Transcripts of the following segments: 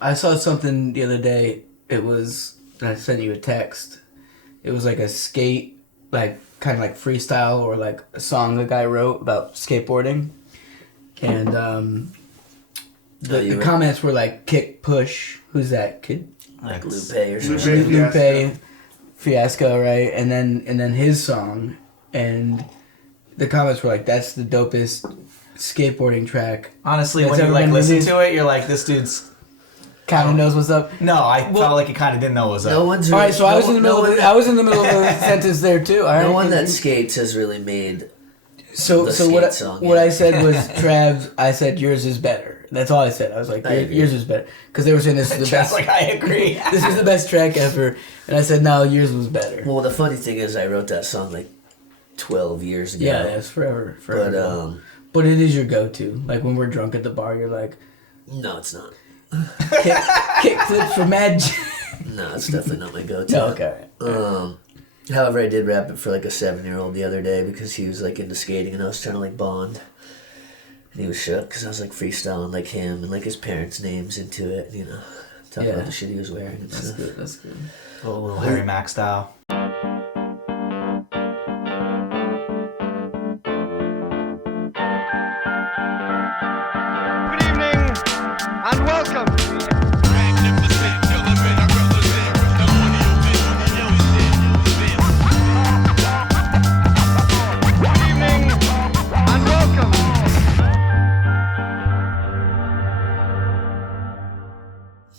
I saw something the other day. I sent you a text. It was like a skate, like kind of like freestyle or like a song the guy wrote about skateboarding. And the comments were like kick, push. Who's that kid? Like Lupe or something. Lupe Fiasco, right? And then his song, and the comments were like, "That's the dopest skateboarding track." Honestly, when you like listen to it, you're like, "This dude's kind of knows what's up." No, I felt like he kind of didn't know what's up. No one's. All right, so I was in the middle. I was in the middle of a sentence there too. No one that skates has really made. So what I said was, Trav, I said yours is better. That's all I said. I was like, yours is better. Because they were saying this is the best. Like, I agree. This is the best track ever. And I said, no, yours was better. Well, the funny thing is I wrote that song like 12 years ago. Yeah, it's forever. But it is your go-to. Like when we're drunk at the bar, you're like... No, it's not. Kick flips for Mad No, it's definitely not my go-to. No, okay. However, I did rap it for like a 7-year-old the other day because he was like into skating and I was trying to like bond. And he was shook because I was like freestyling like him and like his parents' names into it, you know, talking about the shit he was wearing and That's stuff. good, that's good. A little Harry Mack style. Good evening and welcome.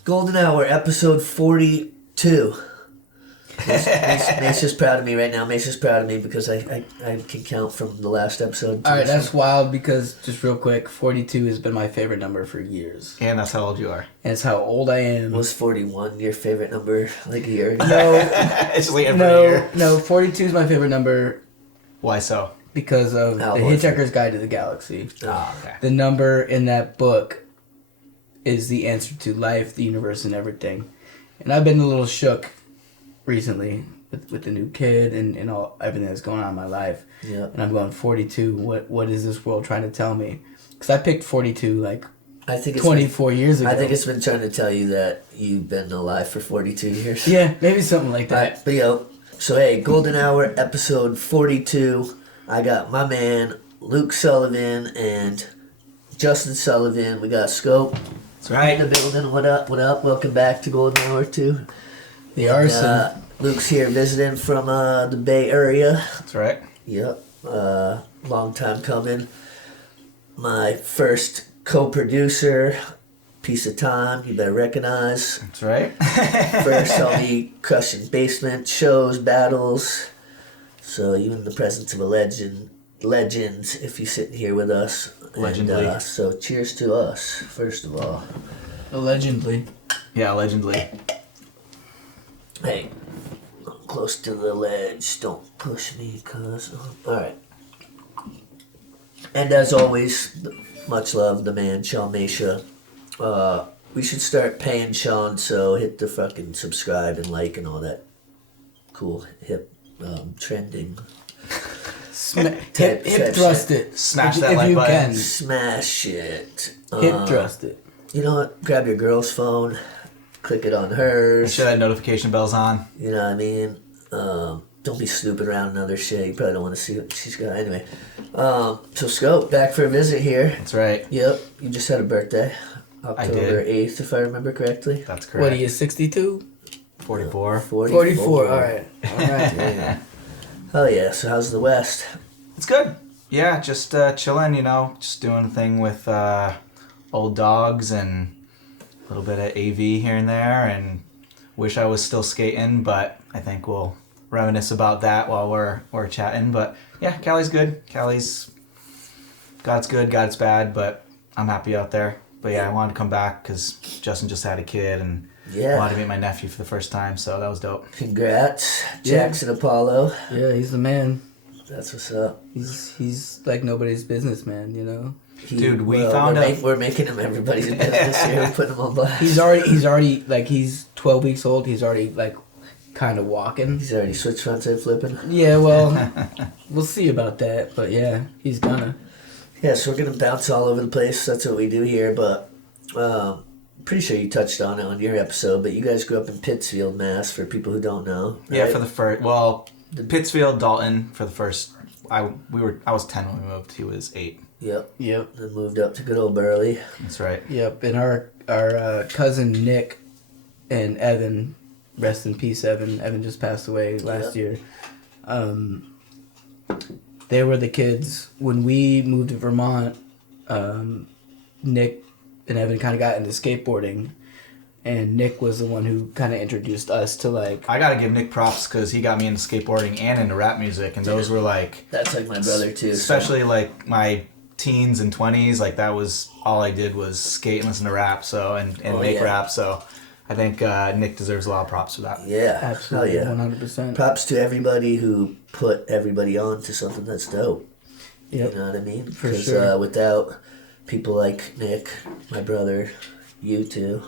Golden Hour, episode 42. Mace's proud of me right now. Mace's proud of me because I can count from the last episode. All right, that's wild because, just real quick, 42 has been my favorite number for years. And that's how old you are. And it's how old I am. Was 41 your favorite number like a year ago? No. It's just like every year. No, 42 is my favorite number. Why so? Because of The Hitchhiker's Guide to the Galaxy. Oh, okay. The number in that book is the answer to life, the universe, and everything. And I've been a little shook recently with the new kid and everything that's going on in my life. Yeah. And I'm going 42. What is this world trying to tell me? Because I picked 42 like 24 years ago. I think it's been trying to tell you that you've been alive for 42 years. Yeah, maybe something like that. Right, but so hey, Golden Hour, episode 42. I got my man Luke Sullivan and Justin Sullivan. We got Skope. That's right. In the building. What up? Welcome back to Golden Hour 2. The arson. Luke's here visiting from the Bay Area. That's right. Yep. Long time coming. My first co-producer. Piece of time you better recognize. That's right. First I'll be crushing basement shows, battles. So you in the presence of a legends if you're sitting here with us. Legendly. And, so cheers to us, first of all. Allegedly. Yeah, allegedly. Hey, I'm close to the ledge. Don't push me, cuz. Alright. And as always, much love, the man, Shaun Machia. We should start paying Shaun, so hit the fucking subscribe and like and all that cool hip trending. Hip thrust it. Smash that like button. Can. Smash it. Hip thrust it. You know what? Grab your girl's phone, click it on hers. Make sure that notification bell's on. You know what I mean? Don't be snooping around and other shit. You probably don't want to see what she's got. Anyway. So Skope, back for a visit here. That's right. Yep. You just had a birthday. October 8th, if I remember correctly. That's correct. What are you, 62? 44. 44, alright. Yeah. Hell yeah. So how's the West? It's good. Yeah, just chilling, just doing a thing with old dogs and a little bit of AV here and there, and wish I was still skating, but I think we'll reminisce about that while we're chatting. But yeah, Cali's good. God's good, God's bad, but I'm happy out there. But yeah, I wanted to come back because Justin just had a kid and wanted to meet my nephew for the first time, so that was dope. Congrats, Jackson Apollo. Yeah, he's the man. That's what's up. He's like nobody's business, man. Dude, we're making him everybody's business here. We're putting him on blast. He's already like he's 12 weeks old. He's already like kind of walking. He's already switch frontside flipping. Yeah, well, we'll see about that, but yeah, he's gonna. Yeah, so we're gonna bounce all over the place. That's what we do here. But pretty sure you touched on it on your episode, but you guys grew up in Pittsfield, Mass. For people who don't know, right? Yeah, for the first. Well, Pittsfield, Dalton for the first. I was 10 when we moved. He was 8. Yep. Yep. Then moved up to good old Burley. That's right. Yep. And our cousin Nick and Evan, rest in peace, Evan. Evan just passed away last year. They were the kids when we moved to Vermont. Nick and Evan kind of got into skateboarding, and Nick was the one who kind of introduced us to like. I gotta give Nick props because he got me into skateboarding and into rap music, and those were like. That's like my brother too. Especially like my teens and 20s, like that was all I did was skate and listen to rap, so and make rap. So I think Nick deserves a lot of props for that. Yeah, Absolutely, hell yeah, 100%. Props to everybody who put everybody on to something that's dope. Yep. You know what I mean? For Because sure. without people like Nick, my brother, you two,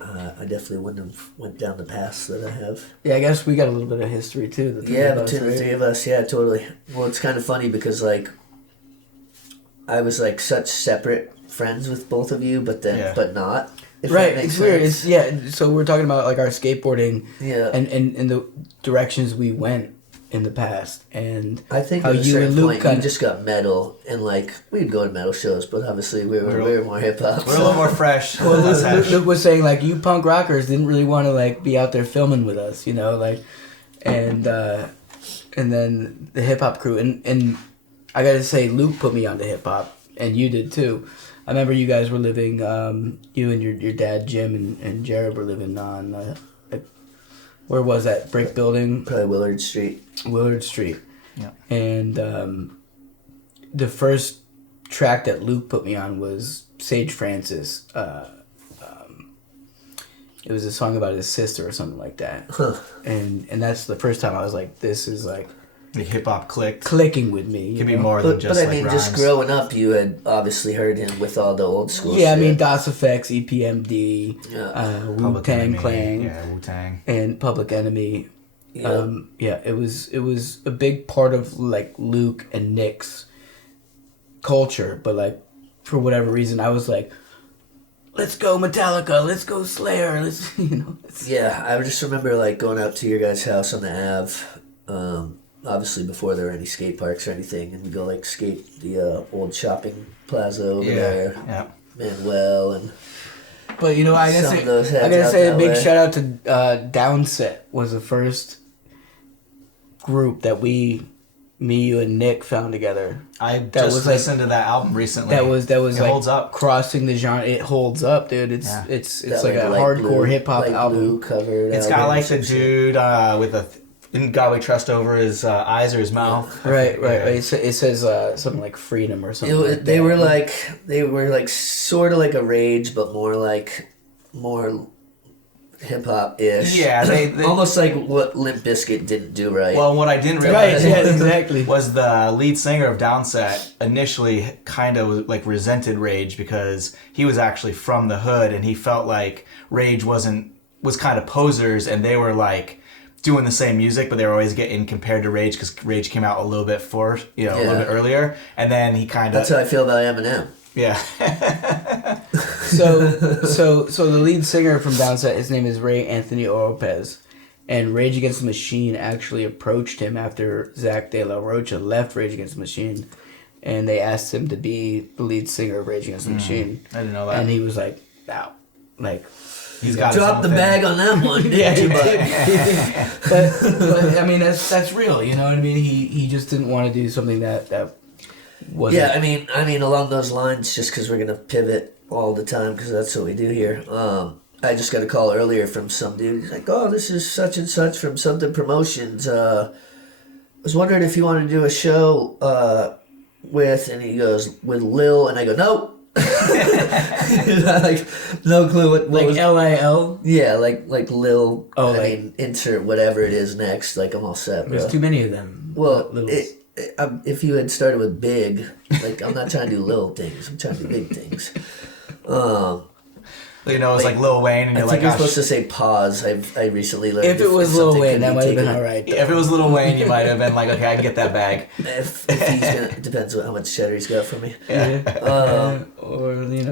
I definitely wouldn't have went down the paths that I have. Yeah, I guess we got a little bit of history too. The three of us, Between the right? three of us, yeah, totally. Well, it's kind of funny because like I was like such separate friends with both of you, but then but not. If Right, that makes it's weird. sense. So we're talking about like our skateboarding Yeah. and the directions we went in the past, and I think how at a you certain and Luke point kind you just got metal, and like we'd go to metal shows, but obviously we were more hip hop. We're a little more fresh. well, less hash. Luke was saying like you punk rockers didn't really want to like be out there filming with us, you know, like, and then the hip hop crew, and I gotta say Luke put me onto hip hop, and you did too. I remember you guys were living, you and your dad Jim and Jared were living on, where was that brick building? Probably Willard Street. Willard Street. Yeah. And the first track that Luke put me on was Sage Francis. It was a song about his sister or something like that. Huh. And that's the first time I was like, this is like The hip hop clicked. clicking with me. You Could be know? more than But just I like mean, rhymes. just growing up, you had obviously heard him with all the old school Yeah, I shit. mean, DOS Effects, EPMD, Yeah. Wu Public Tang Enemy. Clan, Yeah, Wu Tang. and Public Enemy. Yeah. It was a big part of like Luke and Nick's culture, but like for whatever reason, I was like, let's go Metallica, let's go Slayer, let's Yeah, I just remember like going up to your guys' house on the Ave, obviously before there were any skate parks or anything, and we go like skate the old shopping plaza over there, Yeah. Manuel, and But you know, I Some of those heads gotta out say a that big way. shout out to Downset was the first group that me, you, and Nick found together. I That just was, like- listened to that album recently. That was It like holds up. crossing the genre. It holds up, dude. It's Yeah. it's that, like a light hardcore blue- hip hop light album. blue covered. It's got like the dude with a "In God We Trust" over his eyes or his mouth. Right. Yeah. It says something like freedom or something. Like They that. were like sort of like a Rage, but more hip hop ish. Yeah, they almost like what Limp Bizkit didn't do right. Well, what I didn't Right, realize yeah, exactly. was the lead singer of Downset initially kind of like resented Rage because he was actually from the hood and he felt like Rage was kind of posers and they were like doing the same music, but they were always getting compared to Rage because Rage came out a little bit a little bit earlier, and then he kind of That's how I feel about Eminem. yeah. So the lead singer from Downset, his name is Ray Anthony Oropez, and Rage Against the Machine actually approached him after Zach De La Rocha left Rage Against the Machine, and they asked him to be the lead singer of Rage Against the Machine, I didn't know that. and he was like, "Wow, like." He's got Drop the bag on that one, didn't you, bud? but I mean that's real, you know what I mean? He just didn't want to do something that wasn't. Yeah, I mean, along those lines, just because we're gonna pivot all the time, because that's what we do here. I just got a call earlier from some dude. He's like, "Oh, this is such and such from something promotions. Was wondering if you want to do a show with," and he goes, "with Lil," and I go, "Nope." Like no clue what like was, LIL. yeah, like Lil. Oh, I like- mean, insert whatever it is next. Like I'm all set, bro. There's too many of them. Well, Little- if you had started with big, like I'm not trying to do little things. I'm trying to do big things. It's like Lil Wayne, and I you're think like, you're "Oh, supposed to say pause. I recently learned. if it was Lil something Wayne, could that be might have been taken- alright. if it was Lil Wayne, you might have been like, okay, I can get that bag." If he's gonna, it depends on how much cheddar he's got for me. Or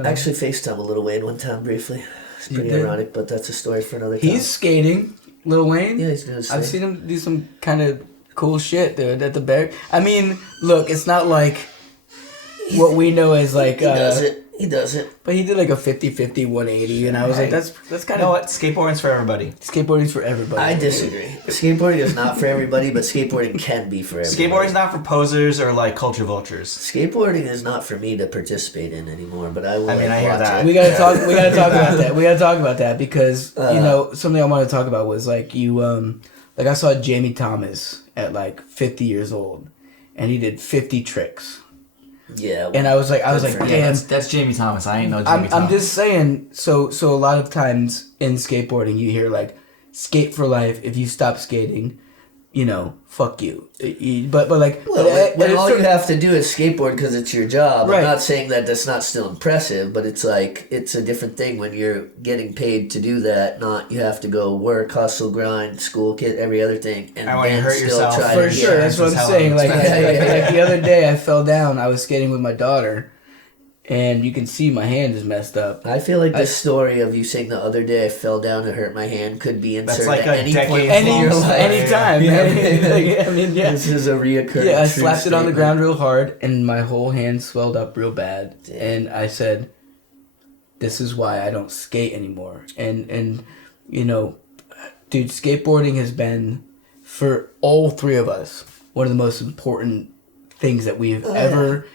Actually, FaceTime a Lil Wayne one time briefly. It's pretty ironic, but that's a story for another time. He's skating, Lil Wayne. Yeah, he's doing his I've thing. seen him do some kind of cool shit, dude. At the Bear. I mean, look, it's not like what we know as like. He does it. But he did like a 50-50, 180, and I was like, that's kind You of. know what? Skateboarding's for everybody. Skateboarding's for everybody. I disagree. Skateboarding is not for everybody, but skateboarding can be for everybody. Skateboarding's not for posers or like culture vultures. Skateboarding is not for me to participate in anymore, but I will. I mean, like, I hear watch that. it. We gotta talk. We gotta talk about that. We gotta talk about that because something I wanted to talk about was like like I saw Jamie Thomas at like 50 years old, and he did 50 tricks. Yeah. And I was like, for him. damn. That's Jamie Thomas. I ain't no Jamie Thomas. I'm just saying. So a lot of times in skateboarding, you hear like, skate for life. If you stop skating, fuck you. But like, when all you have to do is skateboard because it's your job. Right. I'm not saying that that's not still impressive, but it's like it's a different thing when you're getting paid to do that. Not you have to go work, hustle, grind, school, kid, every other thing, and when you then hurt still yourself, try for to sure, that's what I'm hell saying. of Like, an like the other day, I fell down. I was skating with my daughter, and you can see my hand is messed up. I feel like the story of you saying the other day I fell down and hurt my hand could be inserted like at a any decade point long in your life. Anytime. Yeah. I mean, yeah. This is a reoccurring. Yeah, I true slapped it on the statement. ground real hard, and my whole hand swelled up real bad. Damn. And I said, "This is why I don't skate anymore." And dude, skateboarding has been for all three of us one of the most important things that we've ever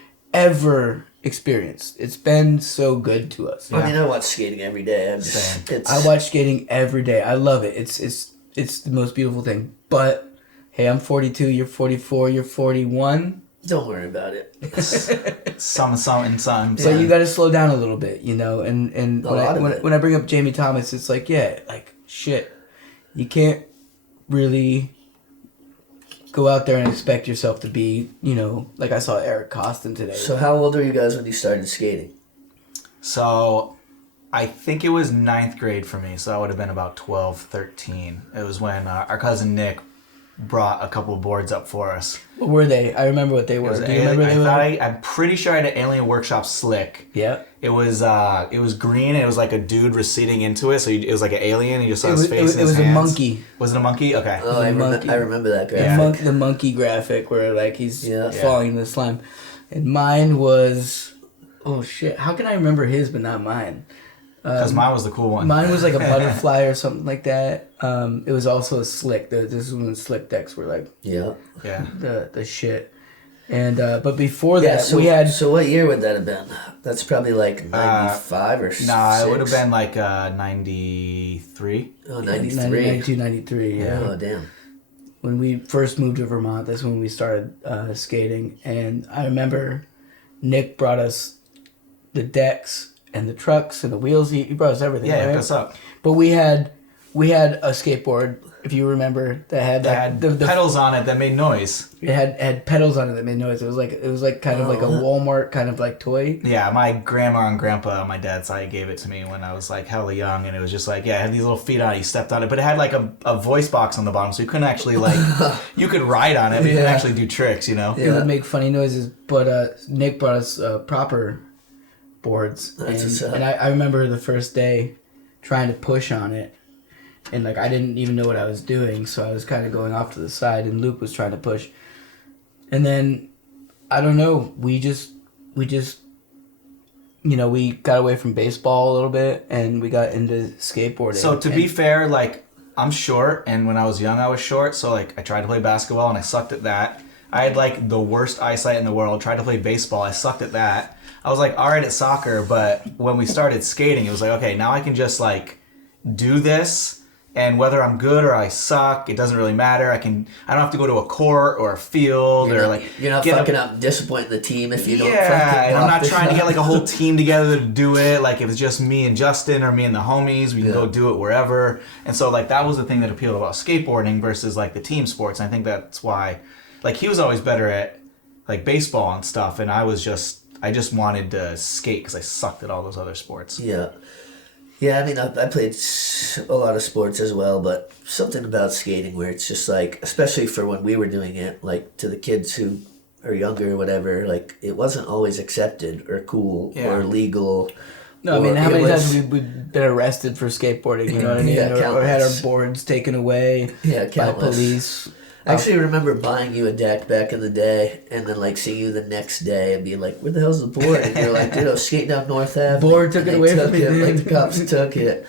experienced. It's been so good to us. I mean, I watch skating every day. I watch skating every day. I love it. It's the most beautiful thing. But hey, I'm 42. You're 44. You're 41. Don't worry about it. Something. So you got to slow down a little bit, And when I bring up Jamie Thomas, it's like, yeah, like shit. You can't really go out there and expect yourself to be, like I saw Eric Costin today. So how old were you guys when you started skating? So I think it was 9th grade for me. So I would have been about 12, 13. It was when our cousin Nick brought a couple of boards up for us. What were they? I remember what they were. Do you remember they were? I'm pretty sure I had an Alien Workshop Slick. Yeah. It was green and it was like a dude receding into it. So it was like an alien. You just saw his face and his hands. It was a monkey. Was it a monkey? Okay. Oh, I remember that Yeah. graphic. The monkey graphic where like he's falling in the slime. And mine was, oh shit, how can I remember his but not mine? Because mine was the cool one. Mine was like a butterfly or something like that. It was also a slick. This is when slick decks were like Yeah. the shit. And but before that we had. So what year would that have been? That's probably like 95 or 6. Nah, it would have been like 93. Oh, 93. 92, 93, yeah. Oh, damn. When we first moved to Vermont, that's when we started skating. And I remember Nick brought us the decks and the trucks and the wheels. He brought us everything. Yeah, right? hooked us up. But we had a skateboard, if you remember, that had The pedals on it that made noise. It had pedals on it that made noise. It was like kind of like a Walmart kind of like toy. Yeah, my grandma and grandpa on my dad's side gave it to me when I was like hella young, and it was just like, it had these little feet on it. You stepped on it, but it had like a voice box on the bottom, so you couldn't actually like you could ride on it, but you couldn't actually do tricks, It would make funny noises. But Nick brought us proper boards, and I remember the first day trying to push on it. And like I didn't even know what I was doing, so I was kind of going off to the side, and Luke was trying to push. And then I don't know, we just we got away from baseball a little bit, and we got into skateboarding. So to be fair, like I'm short, and when I was young, I was short. So like I tried to play basketball, and I sucked at that. I had like the worst eyesight in the world. Tried to play baseball, I sucked at that. I was like all right at soccer, but when we started skating, it was like, okay, now I can just like do this. And whether I'm good or I suck, it doesn't really matter. I don't have to go to a court or a field You're not fucking up, disappointing the team if you don't. Yeah, and I'm not fucking trying to get like a whole team together to do it. Like if it's just me and Justin or me and the homies, we can go do it wherever. And so like that was the thing that appealed about skateboarding versus like the team sports. And I think that's why, like he was always better at like baseball and stuff, and I just wanted to skate because I sucked at all those other sports. Yeah. Yeah, I mean, I played a lot of sports as well, but something about skating where it's just like, especially for when we were doing it, like to the kids who are younger or whatever, like it wasn't always accepted or cool or legal No, I mean, Or how it many was- times have we been arrested for skateboarding? You know what I mean? Yeah, or had our countless. boards taken away Yeah, by countless. police. I actually remember buying you a deck back in the day, and then like seeing you the next day and being like, "Where the hell's the board?" And you're like, "Dude, I was skating down North Ave. Board took and it they away from me, it, dude." Like the cops took it."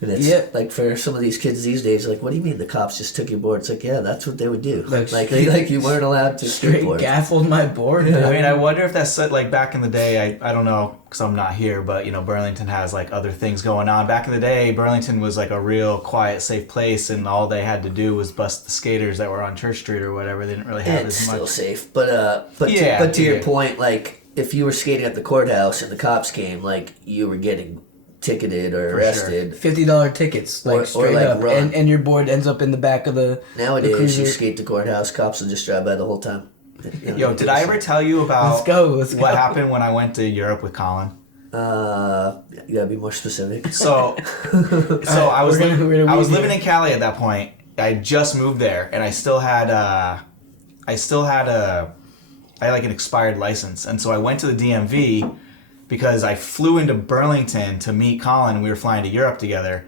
And it's Yeah. like for some of these kids these days, like, what do you mean the cops just took your board? It's like, yeah, that's what they would do. Like, Like straight- they like you weren't allowed to Straight skateboard. gaffled my board. I mean, I wonder if that's like back in the day. I don't know because I'm not here, but you know, Burlington has like other things going on. Back in the day, Burlington was like a real quiet, safe place, and all they had to do was bust the skaters that were on Church Street or whatever. They didn't really have It's as still much. safe, but Yeah, to your yeah. point, like if you were skating at the courthouse and the cops came, like you were getting ticketed or sure. arrested. $50 tickets, like Or straight like up, run. and your board ends up in the back of the Nowadays, cruiser. you skate the courthouse, cops will just drive by the whole time. You know, Yo, did I ever tell you about Let's go, let's what go. happened when I went to Europe with Colin? You gotta be more specific. So I was we're gonna I was weave living here. in Cali at that point. I just moved there, and I had like an expired license, and so I went to the DMV because I flew into Burlington to meet Colin, and we were flying to Europe together.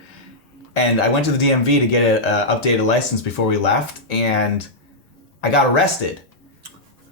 And I went to the DMV to get an updated license before we left, and I got arrested.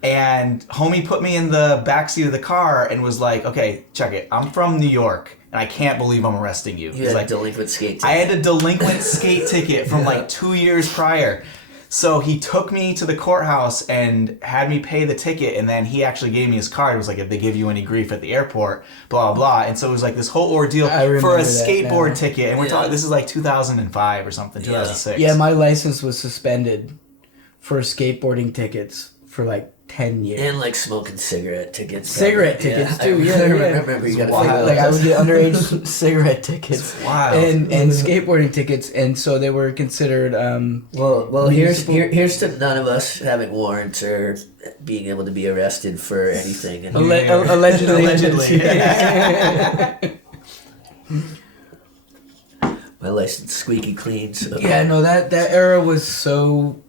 And homie put me in the backseat of the car and was like, "Okay, check it. I'm from New York, and I can't believe I'm arresting you." You He's had like, a delinquent skate. I had a delinquent skate ticket from like 2 years prior. So he took me to the courthouse and had me pay the ticket, and then he actually gave me his card. It was like, if they give you any grief at the airport, blah, blah. And so it was like this whole ordeal I remember for a that skateboard now. ticket. And we're talking, this is like 2005 or something, 2006. Yeah, my license was suspended for skateboarding tickets for like 10 years. And like smoking cigarette tickets. Cigarette probably. tickets I too. Yeah, remember you got wild. Like I would get underage cigarette tickets wild. and skateboarding tickets, and so they were considered. Well, here's municipal- to none of us having warrants or being able to be arrested for anything. And Allegedly. Allegedly. my license squeaky clean. So. Yeah, no, that era was so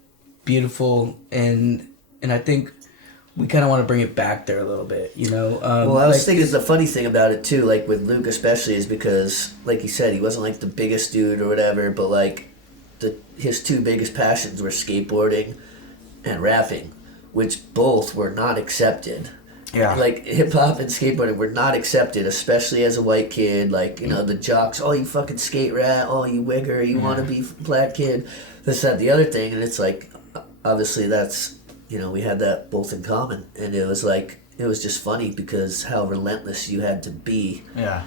beautiful, and I think we kind of want to bring it back there a little bit, you know. Well, I was like- thinking the funny thing about it too, like with Luke especially, is because, like you said, he wasn't like the biggest dude or whatever, but like his two biggest passions were skateboarding and rapping, which both were not accepted. Yeah. Like hip hop and skateboarding were not accepted, especially as a white kid. Like, you know, the jocks, oh, you fucking skate rat, oh, you wigger, you want to be black kid, this, that, the other thing, and it's like, obviously that's, you know, we had that both in common, and it was like, it was just funny because how relentless you had to be Yeah.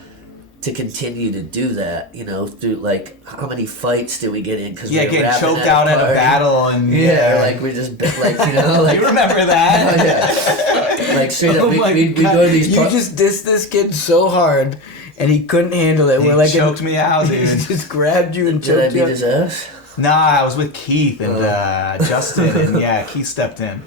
to continue to do that, you know, through like, how many fights did we get in? Cause Yeah, we were getting rapping choked out at a party. battle and Yeah, like we just, like, you know, like, you remember that? oh, yeah. Like straight up, Oh my we God, go to these you par- just dissed this kid so hard, and he couldn't handle it. He We're like, choked me out, he dude. just grabbed you and Did I choked beat you. his ass? Nah, I was with Keith and Justin, and yeah, Keith stepped in.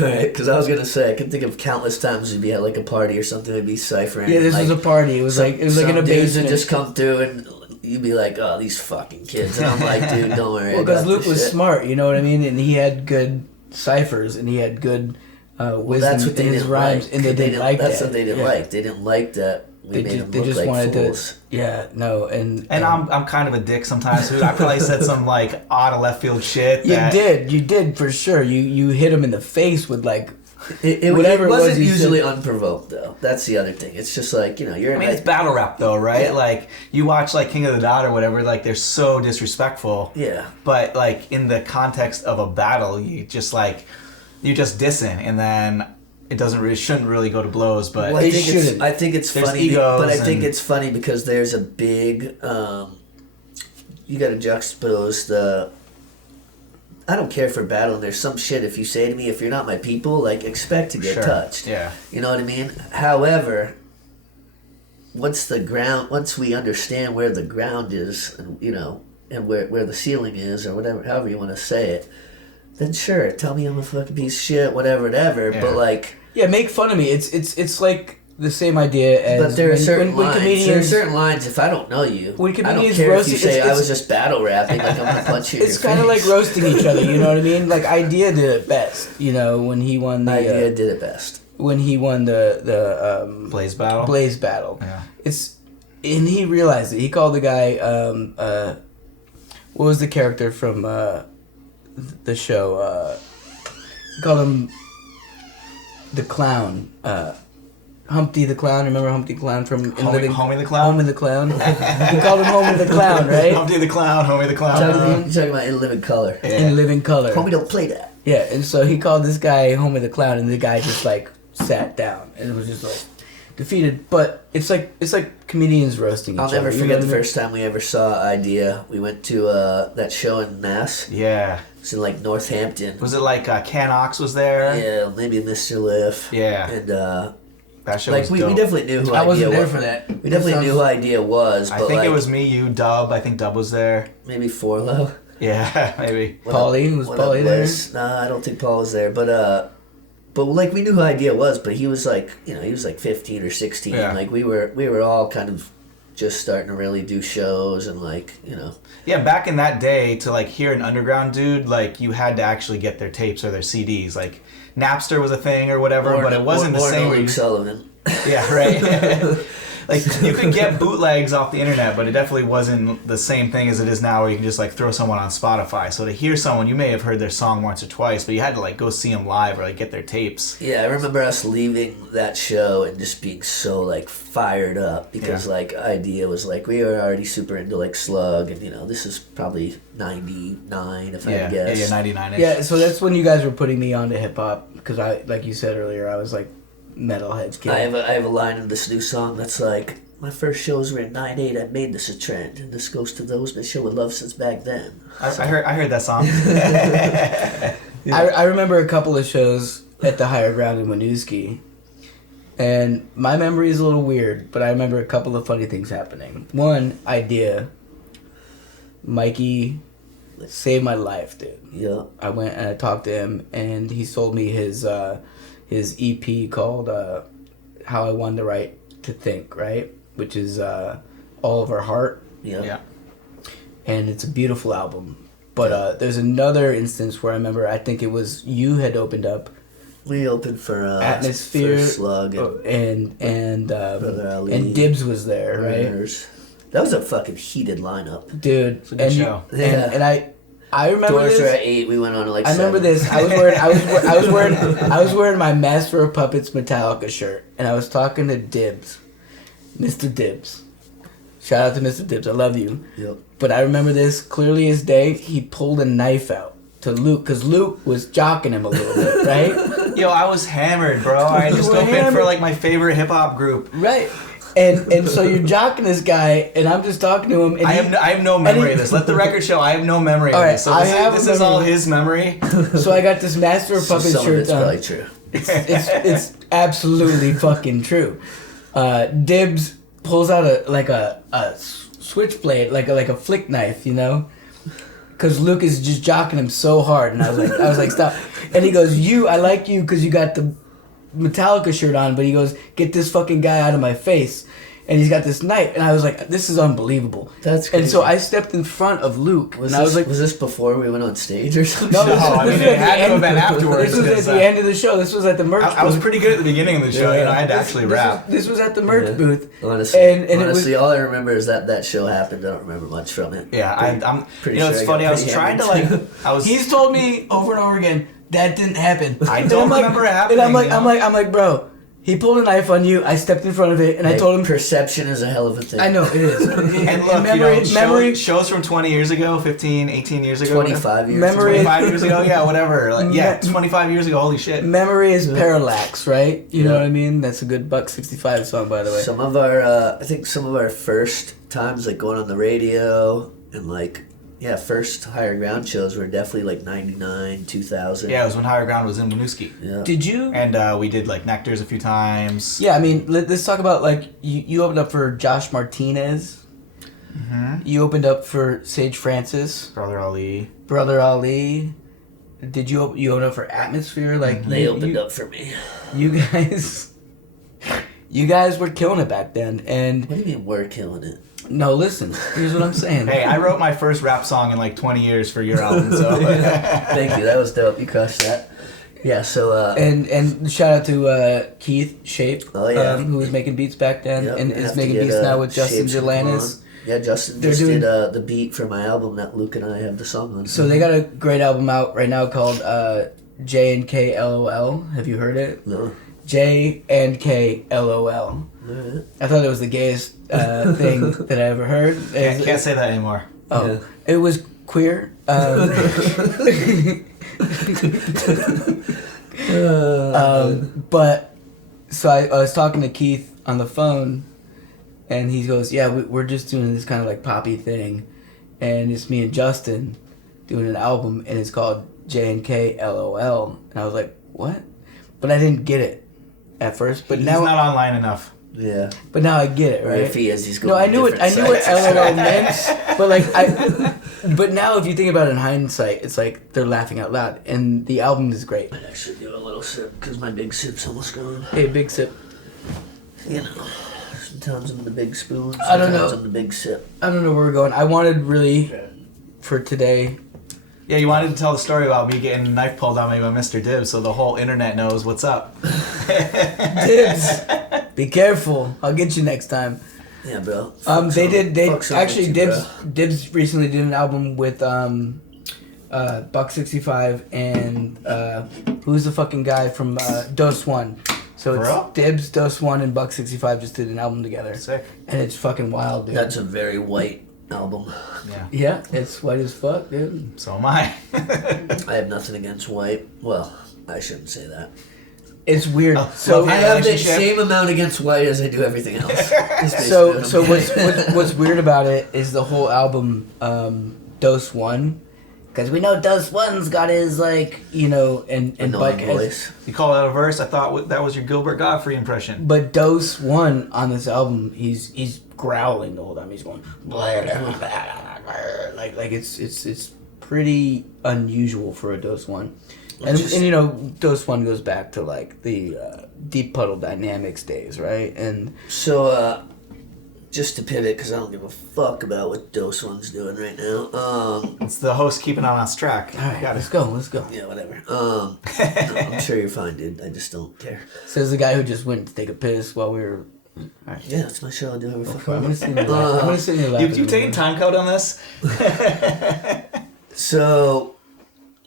Right, because I was gonna say I can think of countless times we'd be at like a party or something, we'd be ciphering. Yeah, this like, was a party. It was like in a some dudes would basement. just come through and you'd be like, "Oh, these fucking kids," and I'm like, "Dude, don't worry." Well, I because got Luke this was shit." smart, you know what I mean, and he had good ciphers, and he had good wisdom That's what they in his didn't rhymes, like. and they didn't like That's that. what they didn't Yeah. like. They didn't like that we made them They look just like wanted fools. to. Yeah, no, and I'm kind of a dick sometimes too. I probably said some like odd of left field shit. you did for sure. You hit him in the face with like. It Whatever it was wasn't you usually said. unprovoked though. That's the other thing. It's just like, you know, you're. I mean, it's battle rap though, right? Yeah. Like you watch like King of the Dot or whatever, like they're so disrespectful. Yeah. But like in the context of a battle, you just dissing, and then it shouldn't really go to blows. But Well, It shouldn't. I think it's There's funny, egos but I think and- it's funny because there's a big. You got to juxtapose the. I don't care for battling. There's some shit. If you say to me, "If you're not my people," like expect to get Sure. touched. Yeah. You know what I mean? However, once we understand where the ground is, and you know, and where the ceiling is, or whatever, however you want to say it, then sure, tell me I'm a fucking piece of shit, whatever. Yeah. But like. Yeah, make fun of me. It's like the same idea as But there are certain when lines. comedians. There are certain lines. If I don't know you, When I don't comedians care roast if you you, say it's- I was just battle rapping. Like I'm gonna punch you. in It's your kind of like face. roasting each other, you know what I mean? Like Idea did it best, you know, when he won the Idea did it best. when he won the Blaze battle. Blaze battle. Yeah. It's and he realized it. He called the guy, what was the character from the show? He called him the Clown. Humpty the Clown. Remember Humpty the Clown from Homie the Clown? Homie the Clown. He called him Homie the Clown, right? Humpty the Clown, Homie the Clown. You're talking about In Living Color. In Living Color. Homie, don't play that. Yeah, and so he called this guy Homie the Clown, and the guy just like sat down, and it was just like defeated. But it's like comedians roasting each I'll other. never you forget know the what I mean? first time we ever saw Idea. We went to that show in Mass. Yeah. It's in like Northampton. Was it like Can Ox was there? Yeah, maybe Mr. Liff. Yeah. And That show like was we dope. definitely knew who I Idea wasn't there was. for that. We definitely knew who Idea was. But I think like, it was me, you, Dub. I think Dub was there. maybe Forlo. Yeah, maybe. Paulie? Was Paulie there? Nah, I don't think Paul was there. But like we knew who Idea was, but he was like, he was like 15 or 16. Yeah. Like we were all kind of just starting to really do shows and like, Yeah, back in that day, to like hear an underground dude, like you had to actually get their tapes or their CDs. Like Napster was a thing or whatever, but it wasn't the same. Luke Sullivan. Yeah, right. Like you could get bootlegs off the internet, but it definitely wasn't the same thing as it is now, where you can just like throw someone on Spotify. So to hear someone, you may have heard their song once or twice, but you had to like go see them live or like get their tapes. Yeah, I remember us leaving that show and just being so like fired up because like Idea was like we were already super into like Slug and this is probably 99 if I had to guess. Yeah, 99. Yeah, so that's when you guys were putting me onto hip hop because I, like you said earlier, I was like metalheads kid. I have a line in this new song that's like, my first shows were in 98, I made this a trend, and this goes to those that show with love since back then. I heard that song. I remember a couple of shows at the Higher Ground in Winooski, and my memory is a little weird, but I remember a couple of funny things happening. One, Idea. Mikey saved my life, dude. Yeah. I went and I talked to him, and he sold me his EP called How I Won the Right to Think, right? Which is All of Our Heart. Yeah. And it's a beautiful album. But there's another instance where I remember, I think it was you had opened up. We opened for Atmosphere for Slug and Brother Ali. and Dibs was there, right? Murders. That was a fucking heated lineup. Dude, It's a good show. And I remember Doors this. were at 8. We went on at like I remember 7. this. I was wearing my Master of Puppets Metallica shirt, and I was talking to Dibs, Mr. Dibs. Shout out to Mr. Dibs. I love you. Yep. But I remember this clearly as day. He pulled a knife out to Luke because Luke was jocking him a little bit, right? Yo, I was hammered, bro. I just were opened hammered? for like my favorite hip hop group. Right. And so you're jocking this guy, and I'm just talking to him. And I have no memory he- of this. Let the record show. I have no memory of All right, this. So I this, have this a is all memory. his memory. So I got this Master of So Puppets some of shirt it's on. probably true. It's absolutely fucking true. Dibs pulls out a switchblade, like a flick knife, because Luke is just jocking him so hard, and I was like, stop. And he goes, I like you because you got the Metallica shirt on, but he goes, get this fucking guy out of my face. And he's got this knife, and I was like, this is unbelievable. That's And crazy. so I stepped in front of Luke, and I was like, was this before we went on stage or something? no, I mean, it had to have been afterwards, This was at 'cause, the end of the show. This was at the merch I was booth. pretty good at the beginning of the show. Yeah. I had to actually rap. This was at the merch booth. Honestly, And it was- all I remember is that show happened. I don't remember much from it. Yeah, I'm. pretty You know, sure it's I funny. got I was pretty trying to hammered. like. He's told me over and over again that didn't happen. I And don't I'm like- remember it happening, And I'm like, you know? I'm like, bro. He pulled a knife on you. I stepped in front of it, and I Like, told him. perception is a hell of a thing. I know it is. And look, memory. shows from 20 years ago, 15, 18 years ago. 25 years. Memory- 25 years ago, yeah, whatever. Like, yeah, Me- 25 years ago, holy shit. Memory is parallax, right? You know Yeah. what I mean? That's a good Buck 65 song, by the way. Some of our, I think some of our first times, like going on the radio and like, first Higher Ground shows were definitely like 99, 2000. Yeah, it was when Higher Ground was in Winooski. Yeah. Did you? And we did like Nectar's a few times. Yeah, I mean, let's talk about like you opened up for Josh Martinez. Mm-hmm. You opened up for Sage Francis, Brother Ali. Brother Ali. Did you open up for Atmosphere? Like They you- opened you- up for me. You guys were killing it back then. And What do you mean we're killing it? no, listen. Here's what I'm saying. Hey, I wrote my first rap song in like 20 years for your album, so. Thank you. That was dope. You crushed that. Yeah, so And shout out to Keith Shape, Oh, yeah. who was making beats back then, yep, and I is have to making get, beats now with Justin Shapes to come Jelanis. on. Yeah, Justin They're just doing- did the beat for my album that Luke and I have the song on. So they got a great album out right now called J&K LOL. Have you heard it? No. J&K LOL. Alright. I thought it was the gayest thing that I ever heard. Can't say that anymore. Oh, Yeah. it was queer. But so I was talking to Keith on the phone, and he goes, "Yeah, we're just doing this kind of like poppy thing, and it's me and Justin doing an album, and it's called J&K LOL." And I was like, "What?" But I didn't get it at first. But He's now, not online enough. Yeah. but now I get it, Or right? if he is, he's going No, I to knew it. I different knew what sites. LOL meant, but like but now if you think about it in hindsight, it's like they're laughing out loud, and the album is great. I should do a little sip because my big sip's almost gone. Hey, big sip. You know, sometimes I'm the big spoon. I don't know. Sometimes I'm the big sip. I don't know where we're going. I wanted really for today. Yeah, you wanted to tell the story about me getting a knife pulled on me by Mr. Dibbs, so the whole internet knows what's up. Dibs, be careful. I'll get you next time. Yeah, bro. They Fuck something actually too, Dibs bro. Dibs recently did an album with Buck 65 and who's the fucking guy from Dose One. So For it's real? Dibs, Dose One, and Buck 65 just did an album together, Sick. and it's fucking wild, dude. That's a very white album. Yeah. Yeah, it's white as fuck, dude. So am I. I have nothing against white. Well, I shouldn't say that. It's weird. Oh, So love I your have the relationship? same amount against white as I do everything else. It's basically So what so I'm- what's weird about it is the whole album, Dose One, because we know Dose One's got his like and annoying Buck has, voice. You call that a verse? I thought that was your Gilbert Godfrey impression. but Dose One on this album, he's growling the whole time. He's going blah, blah, blah, blah, like it's pretty unusual for a Dose One, and Dose One goes back to like the Deep Puddle Dynamics days, right? And So, just to pivot, because I don't give a fuck about what Dose One's doing right now. It's the host keeping on us track. all right, Got let's it. go. Yeah, whatever. No, I'm sure you're fine, dude. I just don't care. Says the guy who just went to take a piss while we were. All right. Yeah, it's my show. I do whatever the fuck I I'm want. gonna sit in your lap. You taking time code on this? So,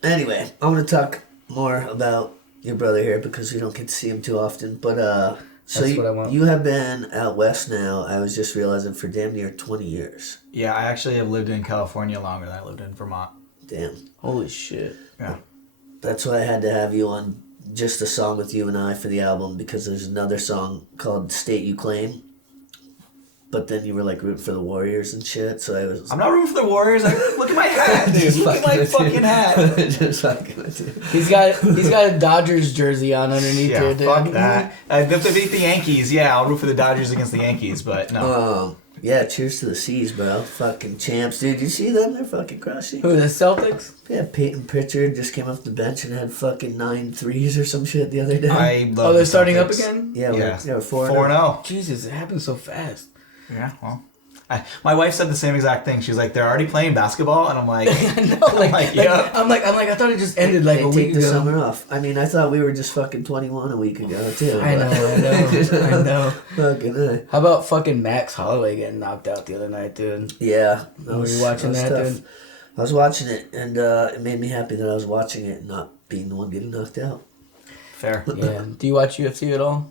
anyway, I want to talk more about your brother here because we don't get to see him too often. But so That's what I want. you have been out west now. I was just realizing for damn near 20 years. Yeah, I actually have lived in California longer than I lived in Vermont. Damn. Holy shit. Yeah. That's why I had to have you on just a song with you and I for the album because there's another song called State You Claim. But then you were like rooting for the Warriors and shit, so I was. I'm not rooting for the Warriors. Look at my hat, dude. Look at my fucking hat. Just fucking with you. He's got a Dodgers jersey on underneath Yeah, here, dude. fuck that. If they beat the Yankees, yeah, I'll root for the Dodgers against the Yankees, but no. Yeah, cheers to the C's, bro. Fucking champs, dude. You see them? They're fucking crushing. Who, the Celtics? Yeah, Peyton Pritchard just came off the bench and had fucking 9 threes or some shit the other day. I love Oh, they're the starting up Celtics. again? Yeah, we're 4 4-0. Jesus, it happened so fast. Yeah, well. My wife said the same exact thing. She was like, they're already playing basketball? And I'm like, yeah. I'm like, I thought it just ended like they a take week the ago. summer off. I mean, I thought we were just fucking 21 a week ago, too. I know. Fucking How about fucking Max Holloway getting knocked out the other night, dude? Yeah. Were you watching that, tough. dude? I was watching it, and it made me happy that I was watching it and not being the one getting knocked out. fair. Yeah. Do you watch UFC at all?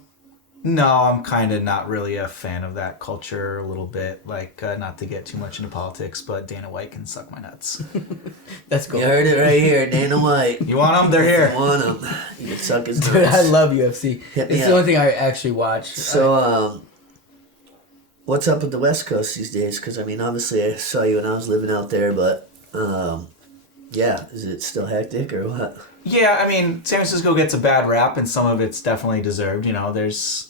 No, I'm kind of not really a fan of that culture a little bit. Like, not to get too much into politics, but Dana White can suck my nuts. That's cool. You heard it right here, Dana White. You want them? They're If here. you want him, you can suck his nuts. Dude, I love UFC. Hit me It's up. the only thing I actually watch. So, what's up with the West Coast these days? Because, I mean, obviously I saw you when I was living out there, but, yeah, is it still hectic or what? Yeah, I mean, San Francisco gets a bad rap, and some of it's definitely deserved. You know, there's...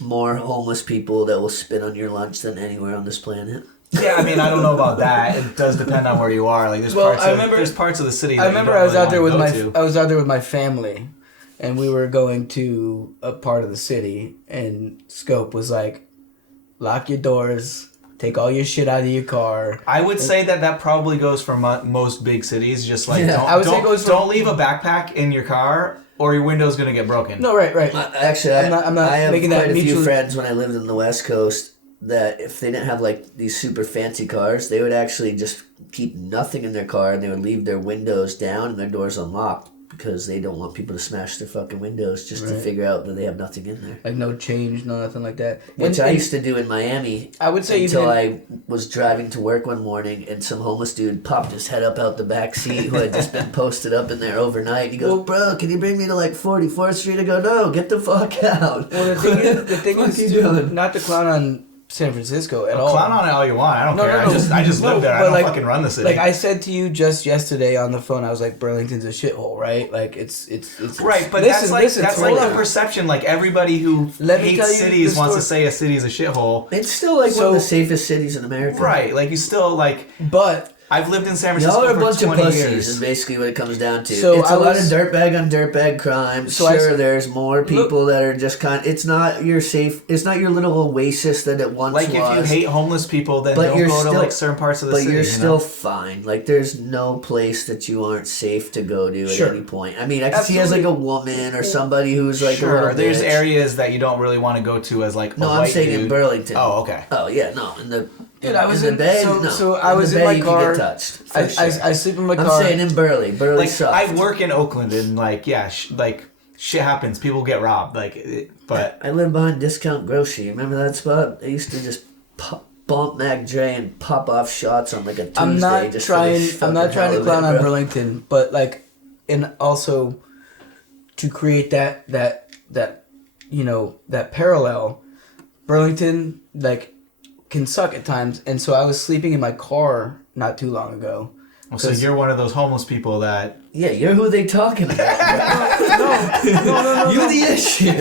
More homeless people that will spit on your lunch than anywhere on this planet. Yeah, I mean, I don't know about that. It does depend on where you are. Like, there's there's parts of the city. That I remember you don't I was really out there with wanna my go to. I was out there with my family, and we were going to a part of the city, and Skope was like, "Lock your doors, take all your shit out of your car. I would say that probably goes for most big cities. Just like don't leave a backpack in your car, or your window's gonna get broken. No, right. Actually, I'm not I have making quite that a few mutually... friends when I lived in the West Coast that if they didn't have like these super fancy cars, they would actually just keep nothing in their car and they would leave their windows down and their doors unlocked because they don't want people to smash their fucking windows just to figure out that they have nothing in there. Like no change, no nothing like that. Which I used to do in Miami. I would say until I was driving to work one morning and some homeless dude popped his head up out the back seat who had just been posted up in there overnight. He goes, "Bro, can you bring me to like 44th Street?" I go, "No, get the fuck out." Well, the thing is not to clown on San Francisco at all. Clown on it all you want. I don't care. I just live there. I don't fucking run the city. Like I said to you just yesterday on the phone, I was like, Burlington's a shithole, right? Like it's right, but that's like the perception. Like everybody who hates cities wants to say a city's a shithole. It's still like one of the safest cities in America. Right, like you still like. But I've lived in San Francisco y'all are a bunch for 20 of pussies years. is basically what it comes down to. So it's a lot of dirtbag on dirtbag crime. So there's more people that are just it's not your little oasis that it once was. Like if you hate homeless people, then don't go to like certain parts of the city. But you're still fine. Like there's no place that you aren't safe to go to at any point. I mean, I can see as like a woman or somebody who's like a little there's bitch. areas that you don't really want to go to as like a white I'm saying dude. In Burlington. Oh, okay. Oh yeah, no, in the. Dude, I was in the bay. So I was in my car. Touched, I sleep in my car. I'm saying in Burley. Burley like soft. I work in Oakland and like like shit happens. People get robbed. But I live behind Discount Grocery. Remember that spot? I used to just bump Mac Dre and pop off shots on like a Tuesday. I'm not trying to clown on bro. Burlington, but like, and also to create that that parallel, Burlington like can suck at times, and so I was sleeping in my car not too long ago. So you're one of those homeless people that... Yeah, you're who they talking about. No. You're the issue.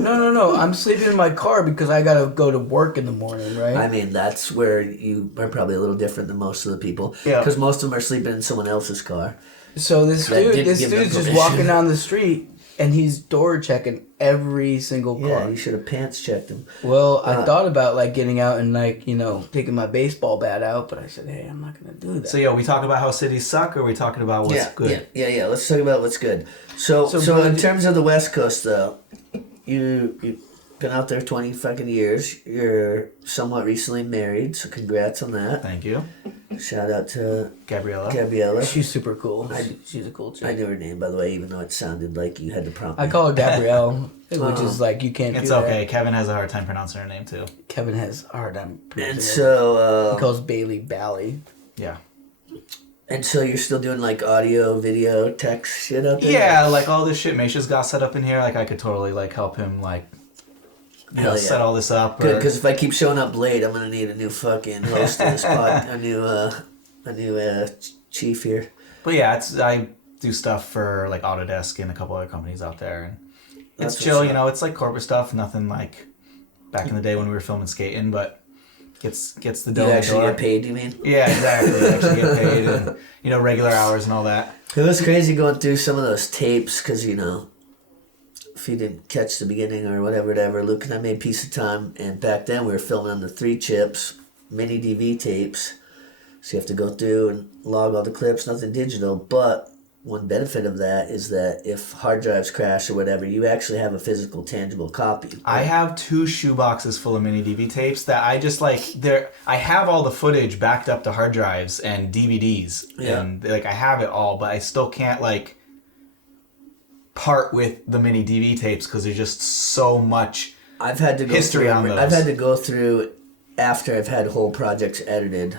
No. I'm sleeping in my car because I gotta go to work in the morning, right? I mean, that's where you are probably a little different than most of the people. Yeah. Because most of them are sleeping in someone else's car. So this dude's just walking down the street, and he's door checking every single car. Yeah, you should have pants checked him. Well, I thought about like getting out and like taking my baseball bat out, but I said, hey, I'm not gonna do that. So we talk about how cities suck, or we talking about what's good? Yeah. Let's talk about what's good. So in terms of the West Coast, though, you've been out there 20 fucking years. You're somewhat recently married, so congrats on that. Thank you. Shout out to Gabriella. She's super cool. She's a cool chick. I knew her name, by the way, even though it sounded like you had to prompt me. I call her Gabrielle, which is like you can't. It's do okay. That. Kevin has a hard time pronouncing her name too. Kevin has a hard time pronouncing And it. so He calls Bailey Bally. Yeah. And so you're still doing like audio, video, text shit out there? Yeah, like all this shit Macia's got set up in here. Like I could totally like help him like. Set all this up. Good, because if I keep showing up late, I'm gonna need a new fucking host of this pod, a new chief here. But yeah, I do stuff for like Autodesk and a couple other companies out there, and it's chill. It's like corporate stuff. Nothing like back in the day when we were filming skating, but gets the dough. You actually get paid, you mean? Yeah, exactly. You actually get paid, and regular hours and all that. It was crazy going through some of those tapes because if you didn't catch the beginning or whatever, Luke and I made Piece of Time, and back then we were filming on the 3 chips, mini DV tapes, so you have to go through and log all the clips, nothing digital, but one benefit of that is that if hard drives crash or whatever, you actually have a physical, tangible copy. I have 2 shoeboxes full of mini DV tapes that I just I have all the footage backed up to hard drives and DVDs, and I have it all, but I still can't part with the mini DV tapes because there's just so much history on those. I've had to go through after I've had whole projects edited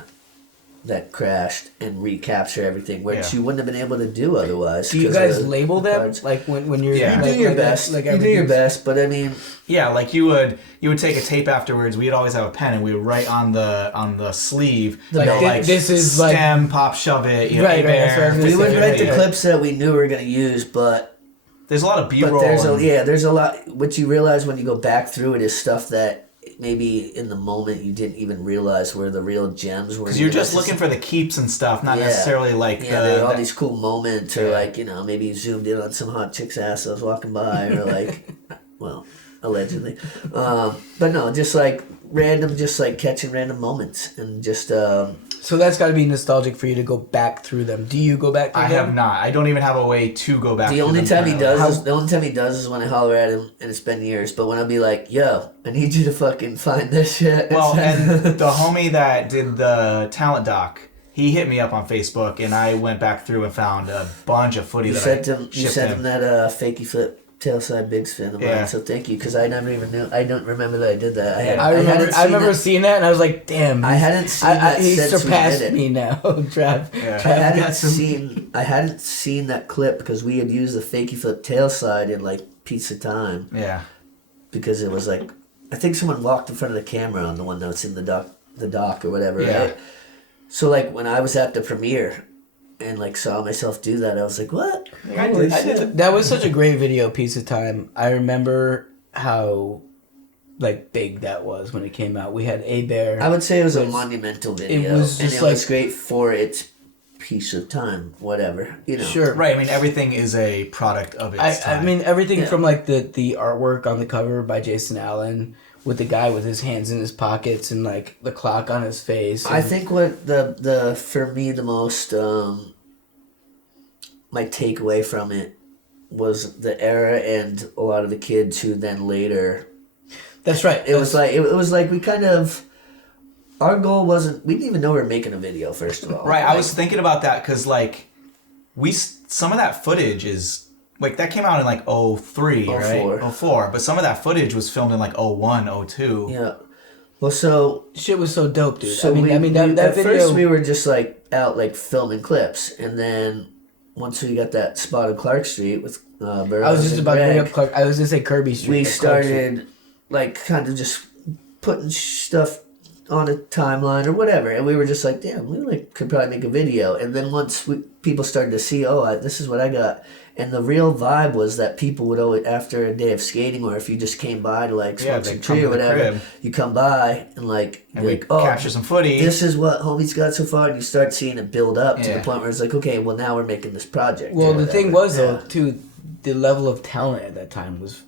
that crashed and recapture everything, which you wouldn't have been able to do otherwise. Do you guys label them? Cards. Like when you're you do your best. You do your best, but I mean, like you would take a tape afterwards. We'd always have a pen and we would write on the sleeve. This is stem, pop, shove it. Right. We would write the clips that we knew we were going to use, but. There's a lot of B-roll. But there's a lot. What you realize when you go back through it is stuff that maybe in the moment you didn't even realize were the real gems. Because you're just looking for the keeps and stuff, not necessarily there are all these cool moments, or maybe you zoomed in on some hot chick's ass that was walking by, or well, allegedly. But no, just random, just like catching random moments and just. So that's got to be nostalgic for you to go back through them. Do you go back through them? I have not. I don't even have a way to go back. The only time he does is when I holler at him, and it's been years. But when I'll be like, "Yo, I need you to fucking find this shit." Well, and the homie that did the talent doc, he hit me up on Facebook, and I went back through and found a bunch of footy you that sent him that fakey flip. Tailside Bigs fan of mine, so thank you, because I never even knew. I don't remember that I did that. I remember seeing that, and I was like, "Damn!" I hadn't seen that he since surpassed we did it. me now, Trav. Yeah. I hadn't seen that clip because we had used the fakey flip tailside in like Pizza Time. Yeah. Because it was like, I think someone walked in front of the camera on the one that's in the doc or whatever. Yeah. Right? So like when I was at the premiere. And like saw myself do that, I was like, "What?" I did. That was such a great video, Pizza Time. I remember how like big that was when it came out. We had A Bear. I would say it was a monumental video. It was just and it was great for its piece of time, whatever. Sure. Right. I mean, everything is a product of its time. I mean, everything from like the artwork on the cover by Jason Allen. With the guy with his hands in his pockets and like the clock on his face. I think what the for me the most my takeaway from it was the era and a lot of the kids who then later. That's right. It was like we kind of. Our goal wasn't. We didn't even know we were making a video. First of all, right. I was thinking about that because like some of that footage is. Like, that came out in, like, 03, right? 04. But some of that footage was filmed in, like, 01, 02. Yeah. Well, so... Shit was so dope, dude. So that at video... first we were just, like, out, like, filming clips. And then once we got that spot on Clark Street with Burroughs I was just about to bring up Clark... I was going to say Kirby Street. We started, like, kind of just putting stuff on a timeline or whatever. And we were just like, damn, we, like, could probably make a video. And then once people started to see, this is what I got... And the real vibe was that people would always, after a day of skating, or if you just came by to like smoke some tree or whatever, you come by and like, capture some footy. This is what homie's got so far, and you start seeing it build up to the point where it's like, okay, well now we're making this project. Well, the thing was though, too, the level of talent at that time was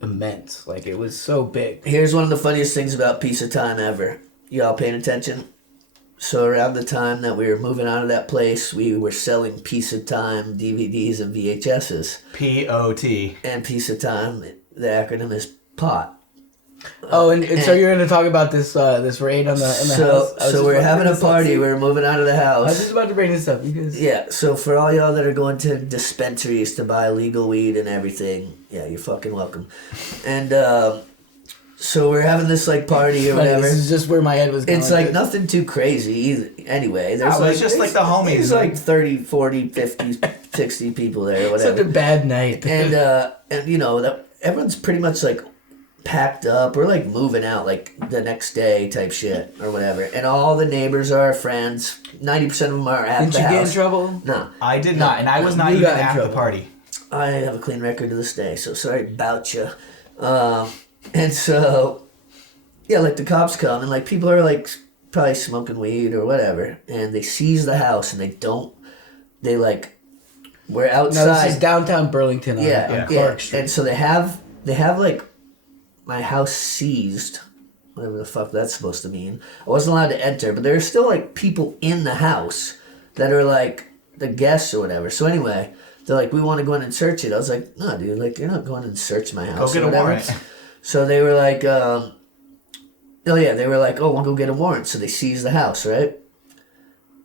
immense. Like it was so big. Here's one of the funniest things about Piece of Time ever. Y'all paying attention? So around the time that we were moving out of that place, we were selling Piece of Time DVDs and VHSs. POT. And Piece of Time, the acronym is POT. And so you're going to talk about this raid in the house? So we're having a party. We're moving out of the house. I was just about to bring this up. Yeah, so for all y'all that are going to dispensaries to buy legal weed and everything, yeah, you're fucking welcome. And so we're having this like party or whatever. This is just where my head was going. It's like nothing too crazy either. Anyway, there's it's just like the homies. There's like 30, 40, 50, 60 people there or whatever. Such a bad night. And everyone's pretty much like packed up. We're like moving out like the next day type shit or whatever. And all the neighbors are our friends. 90% of them are at the house. Didn't you get in trouble? No. I did not. And I was not even at the party. I have a clean record to this day, so sorry about you. And so, yeah, like the cops come and like people are like probably smoking weed or whatever, and they seize the house and we're outside. No, this is downtown Beerlington on Clark Street. And so they have like my house seized, whatever the fuck that's supposed to mean. I wasn't allowed to enter, but there are still like people in the house that are like the guests or whatever. So anyway, they're like, we want to go in and search it. I was like, no, dude, like you're not going and search my house. Go get a warrant. So they were like, they were like, we'll go get a warrant. So they seize the house, right?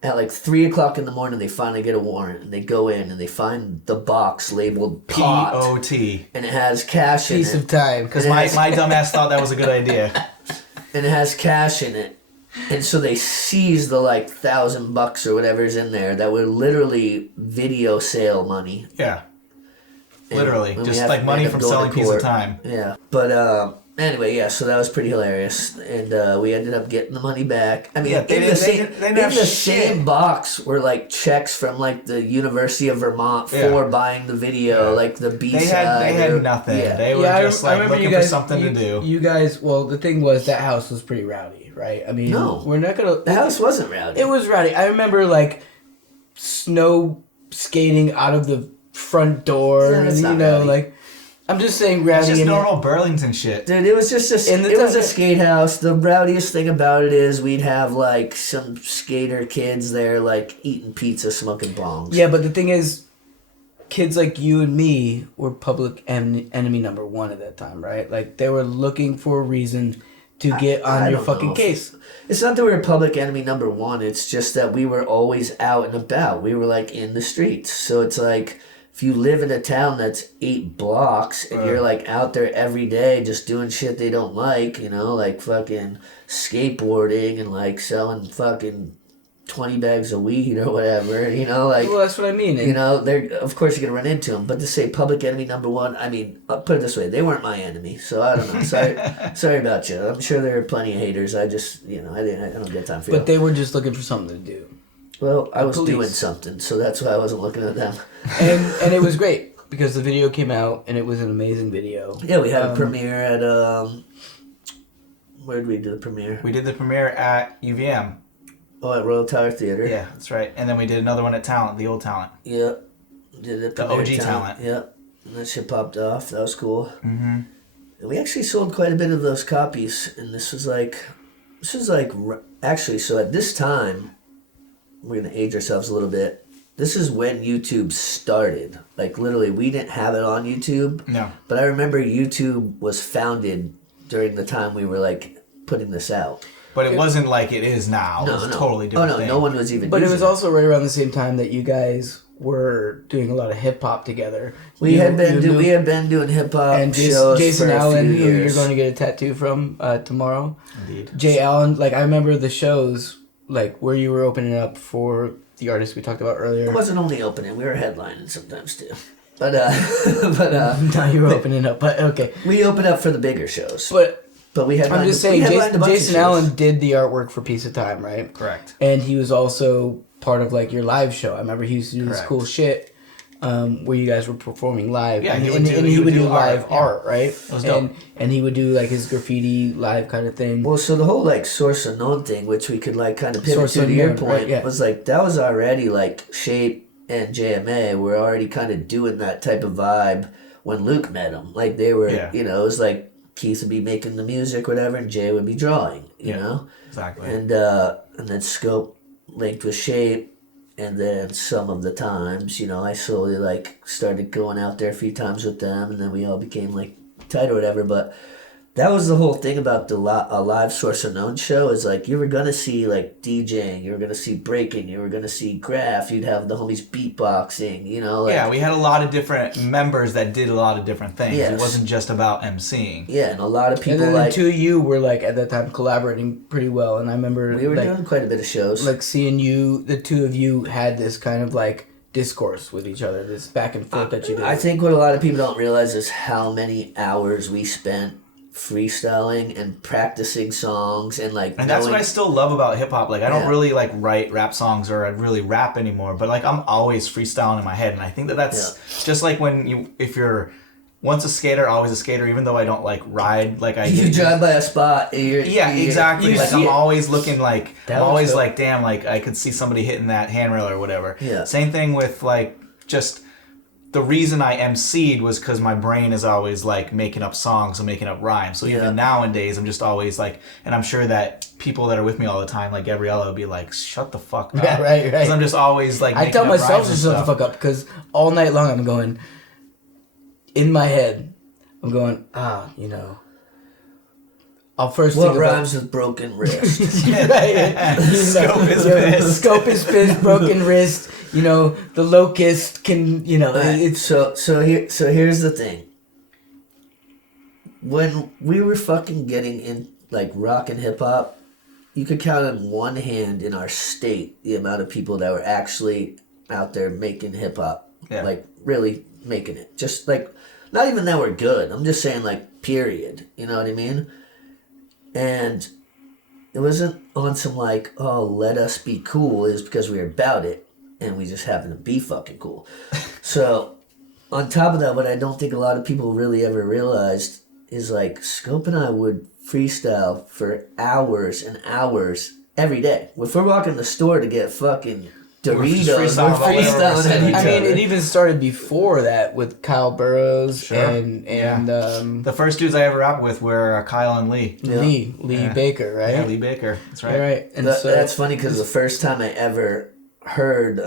At like 3 o'clock in the morning, they finally get a warrant, and they go in and they find the box labeled POT. POT. And it has cash in it. Piece of time. Because my dumbass thought that was a good idea. And it has cash in it. And so they seized the like $1,000 or whatever's in there that were literally video sale money. Yeah. Literally. And just like money from selling Piece of Time. Yeah. But anyway, yeah, so that was pretty hilarious. And we ended up getting the money back. I mean, in the same box were like checks from like the University of Vermont for buying the video, like the B-side. They had nothing. Yeah. They were just like looking for something to do. You guys, well, the thing was that house was pretty rowdy, right? I mean, we're not going to... The house wasn't rowdy. It was rowdy. I remember like snow skating out of the front door, and I'm just saying It's rowdy. just and normal Beerlington shit. Dude, it was just it was a skate house. The rowdiest thing about it is we'd have like some skater kids there like eating pizza, smoking bongs. Yeah, but the thing is, kids like you and me were public enemy number one at that time, right? Like they were looking for a reason to get on your fucking case. It's not that we were public enemy number one. It's just that we were always out and about. We were like in the streets. So it's like if you live in a town that's 8 blocks and you're like out there every day just doing shit they don't like, you know, like fucking skateboarding and like selling fucking 20 bags of weed or whatever, you know, like... Well, that's what I mean. You know, they're of course you're going to run into them, but to say public enemy number one, I mean, I'll put it this way, they weren't my enemy, so I don't know. Sorry about you. I'm sure there are plenty of haters. I just, you know, I don't get time for But they were just looking for something to do. Well, I was doing something, so that's why I wasn't looking at them. And it was great, because the video came out, and it was an amazing video. Yeah, we had a premiere at, where did we do the premiere? We did the premiere at UVM. Oh, at Royal Tower Theater. Yeah, that's right. And then we did another one at Talent, the old Talent. Yep. Did it. The OG Talent. Yep. And that shit popped off. That was cool. Mm-hmm. And we actually sold quite a bit of those copies. And this was actually, so at this time, we're going to age ourselves a little bit. This is when YouTube started. Like, literally, we didn't have it on YouTube. No. But I remember YouTube was founded during the time we were, like, putting this out. But it wasn't like it is now. It was a totally different thing. No one was even But it using was also right around the same time that you guys were doing a lot of hip-hop together. We had been doing hip-hop and shows Jason for a Allen, few who years. you're going to get a tattoo from tomorrow. Indeed. Jay Allen, like, I remember the shows, like, where you were opening up for the artists we talked about earlier. It wasn't only opening, we were headlining sometimes too. But no, you were opening up, but okay. We opened up for the bigger shows. But we had. I'm just saying, Jason Allen did the artwork for Piece of Time, right? Correct. And he was also part of like your live show. I remember he used to do this cool shit where you guys were performing live. Yeah, and he would do live art, art, right? It was dope. And he would do like his graffiti live kind of thing. Well, so the whole like Source Unknown thing, which we could like kind of pivot to your point, right, yeah. was like that was already like Shape and JMA were already kind of doing that type of vibe when Luke met them. Like they were, you know, it was like Keith would be making the music, whatever, and Jay would be drawing, you know? Exactly. And then Skope linked with Shape, and then some of the times, you know, I slowly, like, started going out there a few times with them, and then we all became, like, tight or whatever, but that was the whole thing about a live Source Unknown show is, like, you were gonna see, like, DJing, you were gonna see breaking, you were gonna see graph, you'd have the homies beatboxing, you know? Like, yeah, we had a lot of different members that did a lot of different things. Yes. It wasn't just about emceeing. Yeah, and a lot of people, and then like... the two of you were, like, at that time collaborating pretty well, and I remember... We were like, doing quite a bit of shows. Like, seeing you, the two of you had this kind of, like, discourse with each other, this back and forth that you did. I think what a lot of people don't realize is how many hours we spent freestyling and practicing songs and like and that's what I still love about hip-hop. Like I don't really like write rap songs or I really rap anymore, but like I'm always freestyling in my head, and I think that's just like when if you're once a skater, always a skater, even though I don't like ride like I you drive by a spot exactly, like I'm always looking like I'm always like damn, like I could see somebody hitting that handrail or whatever. Same thing with like just the reason I emceed was because my brain is always like making up songs and making up rhymes. So even nowadays, I'm just always like, and I'm sure that people that are with me all the time, like Gabriella, will be like, "Shut the fuck up," right. Because I'm just always like, I tell myself to shut the fuck up because all night long I'm going in my head. I'm going, you know. I'll first what think rhymes with broken wrist? Skope is pissed, broken wrist. You know, the locust can. You know, it's so here's the thing. When we were fucking getting in like rock and hip hop, you could count on one hand in our state the amount of people that were actually out there making hip hop, like really making it. Just like not even that we're good. I'm just saying like period. You know what I mean? And it wasn't on some like, oh, let us be cool. It was because we were about it and we just happened to be fucking cool. So on top of that, what I don't think a lot of people really ever realized is like Skope and I would freestyle for hours and hours every day. If we're walking the store to get fucking Doritos. freestyling We're freestyling at each I mean, other. it even started before that with Kyle Burrows Sure. and The first dudes I ever rapped with were Kyle and Lee. Lee Yeah. Baker, right? Yeah, Lee Baker. That's right. Right. And That's funny because the first time I ever heard,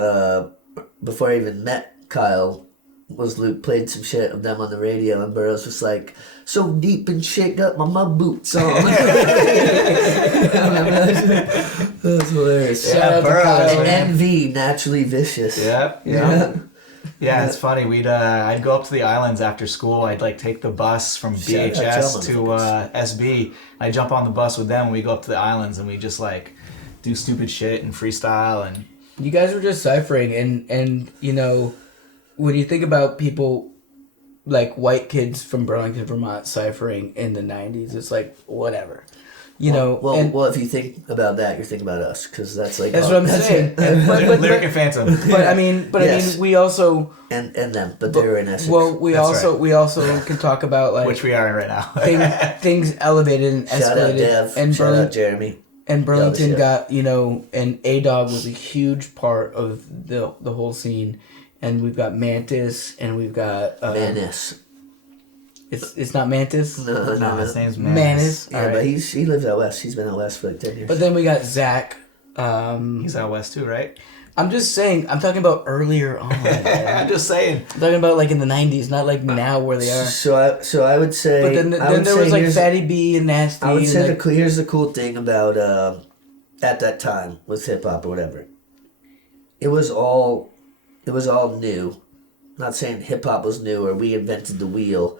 before I even met Kyle, was Luke played some shit of them on the radio, and Burroughs was like, "So deep and shake up my mud boots on." That's hilarious. Shout out to Burroughs, Kyle. And NV, naturally vicious. Yep. Yeah. Yeah, it's funny. I'd go up to the islands after school. I'd like take the bus from Shout out BHS to to SB. I'd jump on the bus with them. And we go up to the islands and we just like do stupid shit and freestyle and. You guys were just ciphering, and you know, when you think about people like white kids from Burlington, Vermont, ciphering in the '90s, it's like whatever, you know. Well, if you think about that, you're thinking about us, because that's like that's what I'm saying. Lyric and Phantom. But I mean, Yes. we also and them, but they were in Essex. well, we That's also can talk about like Which we are in right now. things elevated and Shout out escalated, Dev. and Shout out Jeremy. And Burlington shit. got, you know, and A-Dog was a huge part of the whole scene. And we've got Mantis, and we've got... Manus. It's not Mantis? No, his name's Mantis. Yeah, All but right. he lives out west. He's been out west for like 10 years. But then we got Zach. He's out west too, right? I'm just saying, I'm talking about earlier on. I'm just saying. I'm talking about like in the 90s, not like now where they are. So I would say... But then there was like Fatty B and Nasty. I would and say like, here's the cool thing about at that time with hip hop or whatever. It was all new. I'm not saying hip hop was new or we invented the wheel,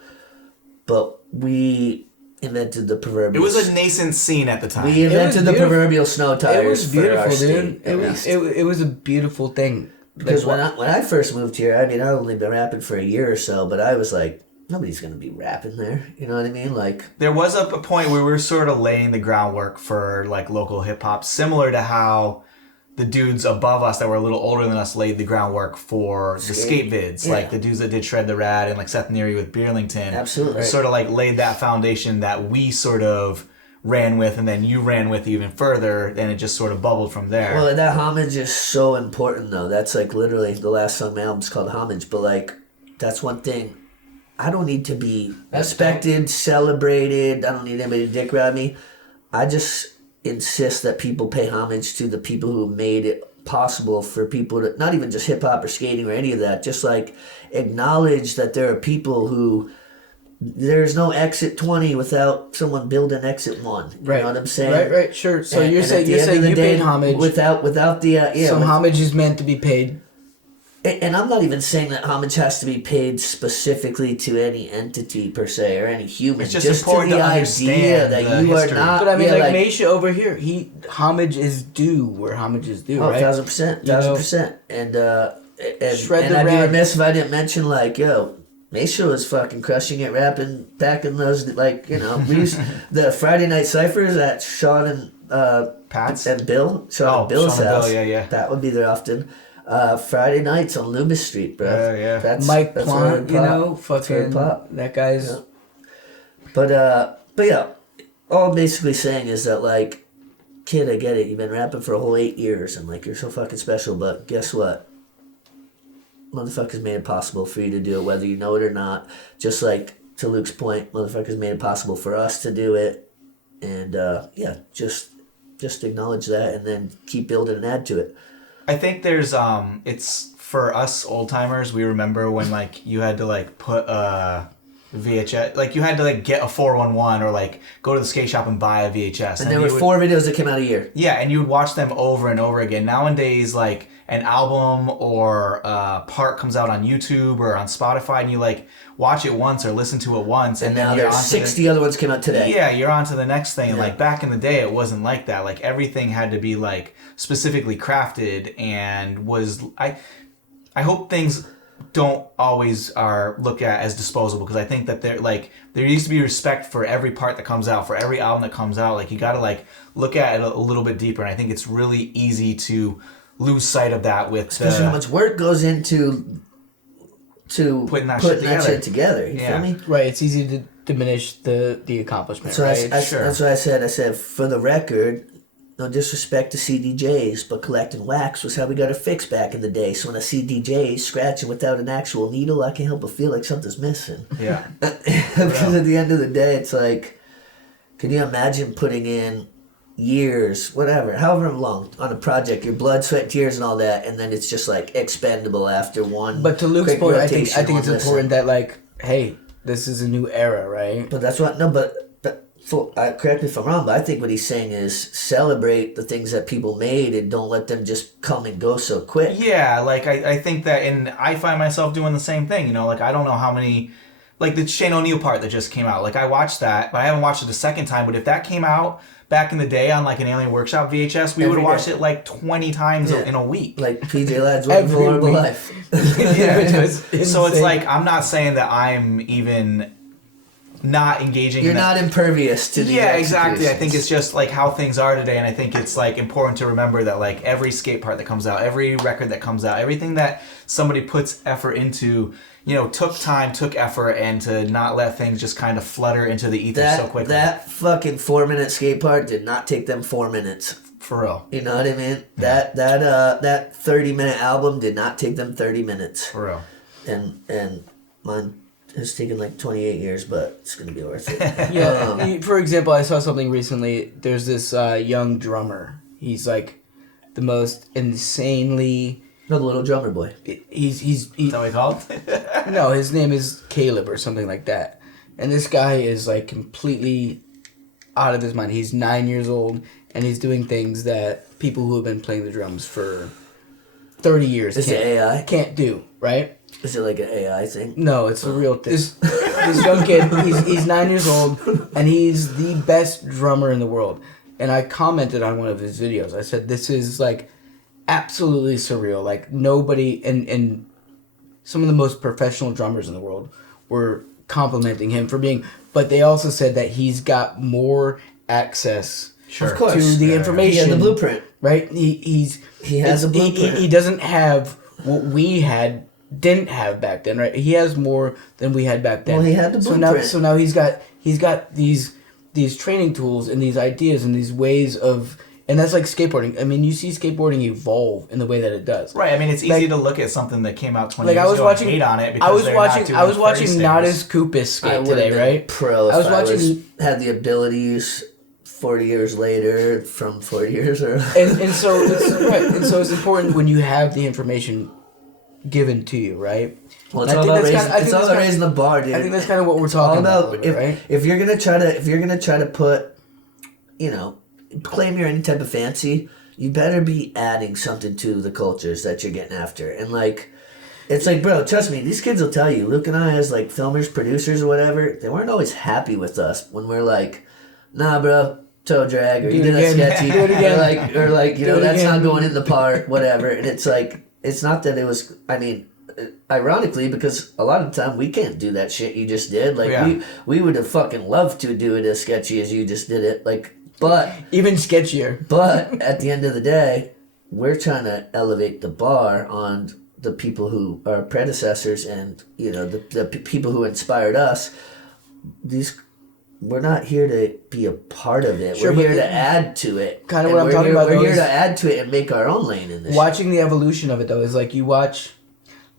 but we invented the proverbial. It was a nascent scene at the time. We invented the beautiful. proverbial snow tires it was for our beautiful, state. dude. It was a beautiful thing. Because Like, when I first moved here, I mean, I've only been rapping for a year or so, but I was like, nobody's gonna be rapping there. You know what I mean? Like, There was a point where we were sort of laying the groundwork for like local hip hop, similar to how the dudes above us that were a little older than us laid the groundwork for the skate vids. Yeah. Like the dudes that did Shred the Rad and like Seth Neary with Beerlington. Absolutely. Right. Sort of like laid that foundation that we sort of ran with, and then you ran with even further, and it just sort of bubbled from there. well, that homage is so important, though. That's like literally the last song on my album's called Homage, but like, that's one thing. I don't need to be respected, celebrated. I don't need anybody to dick ride me. I just insist that people pay homage to the people who made it possible for people to, not even just hip hop or skating or any of that, just like acknowledge that there are people who, there's no exit 20 without someone building exit 1. You know what I'm saying? Right, sure. So And you're at saying the end of the you day, paid homage. without the Some homage is meant to be paid. and I'm not even saying that homage has to be paid specifically to any entity per se or any human. It's just important to the to idea understand that the you history. are not. But I mean, yeah, like Machia over here, homage is due where homage is due, oh, right? 1,000%, You know? 1,000%, and Shred and the I'd be rag. remiss if I didn't mention like Machia was fucking crushing it, rapping, packing those like we used the Friday night ciphers at Shaun and Pat's? and Bill, Shaun and Bill's Shaun and house. Bill, yeah. That would be there often. Friday nights on Loomis Street, bro. Yeah. That's Mike that's Plant, where you it know, popped. That's where it fucking popped. that guy's. Yeah. But all I'm basically saying is that like, kid, I get it. You've been rapping for a whole 8 years, and like you're so fucking special. But guess what? Motherfuckers made it possible for you to do it, whether you know it or not. Just like to Luke's point, motherfuckers made it possible for us to do it, and just acknowledge that, and then keep building and add to it. I think there's it's for us old timers. We remember when like you had to like put VHS, like you had to like get a 411 or like go to the skate shop and buy a VHS. And there were 4 videos that came out a year. Yeah, and you would watch them over and over again. Nowadays, like an album or a part comes out on YouTube or on Spotify, and you like watch it once or listen to it once, and then now you're there's on 60 other ones came out today. Yeah, you're on to the next thing. And Yeah. like back in the day, it wasn't like that. Like everything had to be like specifically crafted and was. I hope things don't always are looked at as disposable, because I think that there used to be respect for every part that comes out, for every album that comes out. Like you got to like look at it a little bit deeper, and I think it's really easy to lose sight of that with Especially how much work goes into putting that shit together. You Yeah. feel me? Right, it's easy to diminish the accomplishment, So right? that's what I said. I said, for the record, no disrespect to CDJs, but collecting wax was how we got our fix back in the day. So when a CDJ is scratching without an actual needle, I can't help but feel like something's missing. Yeah. Because at the end of the day, it's like, can you imagine putting in years, whatever, however long on a project, your blood, sweat, tears, and all that, and then it's just like expendable after one. But to Luke's quick point, I think rotation, it's one important listen. that like, hey, this is a new era, right? But that's what correct me if I'm wrong, but I think what he's saying is celebrate the things that people made and don't let them just come and go so quick. Yeah, like I think that, and I find myself doing the same thing. You know, like I don't know how many, like the Shane O'Neill part that just came out. Like I watched that, but I haven't watched it a second time. But if that came out back in the day on like an Alien Workshop VHS, we would have watched it like 20 times in a week. Like PJ Ladd's One Vulnerable Life. Yeah. So it's like, I'm not saying that I'm even not engaging. You're not impervious to the exactly. I think it's just like how things are today, and I think it's like important to remember that like every skate part that comes out, every record that comes out, everything that somebody puts effort into, you know, took time, took effort, and to not let things just kind of flutter into the ether so quickly. That fucking 4-minute skate part did not take them 4 minutes. For real. You know what I mean? Yeah. That 30-minute album did not take them 30 minutes. For real. And mine has taken like 28 years, but it's gonna be worth it. Yeah. For example, I saw something recently. There's this young drummer. He's like the most insanely. No, the little drummer boy. He's Is that what he called? no, his name is Caleb or something like that. And this guy is like completely out of his mind. He's 9 years old and he's doing things that people who have been playing the drums for 30 years Is it AI? can't do, right? Is it like an AI thing? No, it's a real thing. This young kid, he's 9 years old, and he's the best drummer in the world. And I commented on one of his videos. I said, this is, like, absolutely surreal. Like, nobody, and some of the most professional drummers in the world were complimenting him for being, but they also said that he's got more access Of course. to the information. He had the blueprint. Right? He has a blueprint. He doesn't have what we didn't have back then, right? He has more than we had back then. Well, he had the blueprint. So now he's got these training tools and these ideas and these ways of, and that's like skateboarding. I mean, you see skateboarding evolve in the way that it does. Right. I mean, it's easy Like- to look at something that came out 20 Like years I was ago watching, and hate on it because I was they're watching, not I was doing watching 30 not stairs. as Koopis I skate would today, have been right? pro if I was watching, had the abilities 40 years later from 40 years earlier. and so it's important when you have the information given to you, right? Well, And it's I all think about that's raising, kinda- I it's think all that's about kinda- raising the bar, dude. I think that's kind of what we're It's all talking about, about a little bit, right? if you're gonna try to put, you know, claim you're any type of fancy, you better be adding something to the cultures that you're getting after. And like, it's like, bro, trust me, these kids will tell you. Luke and I, as like filmers, producers, or whatever, they weren't always happy with us when we're like, nah, bro, toe drag, or Do you it did that again. sketchy, Do it again. or like, you Do know, it that's again. not going in the part, whatever. And it's like, it's not that it was. I mean, ironically, because a lot of the time we can't do that shit you just did. Like Yeah. we would have fucking loved to do it as sketchy as you just did it. Like, but Even sketchier. but at the end of the day, we're trying to elevate the bar on the people who are predecessors and, you know, the people who inspired us. We're not here to be a part of it. Sure, we're but here to add to it. Kinda And what I'm we're talking here, about, We're though, here is to add to it and make our own lane in this. Watching the evolution of it though is like you watch,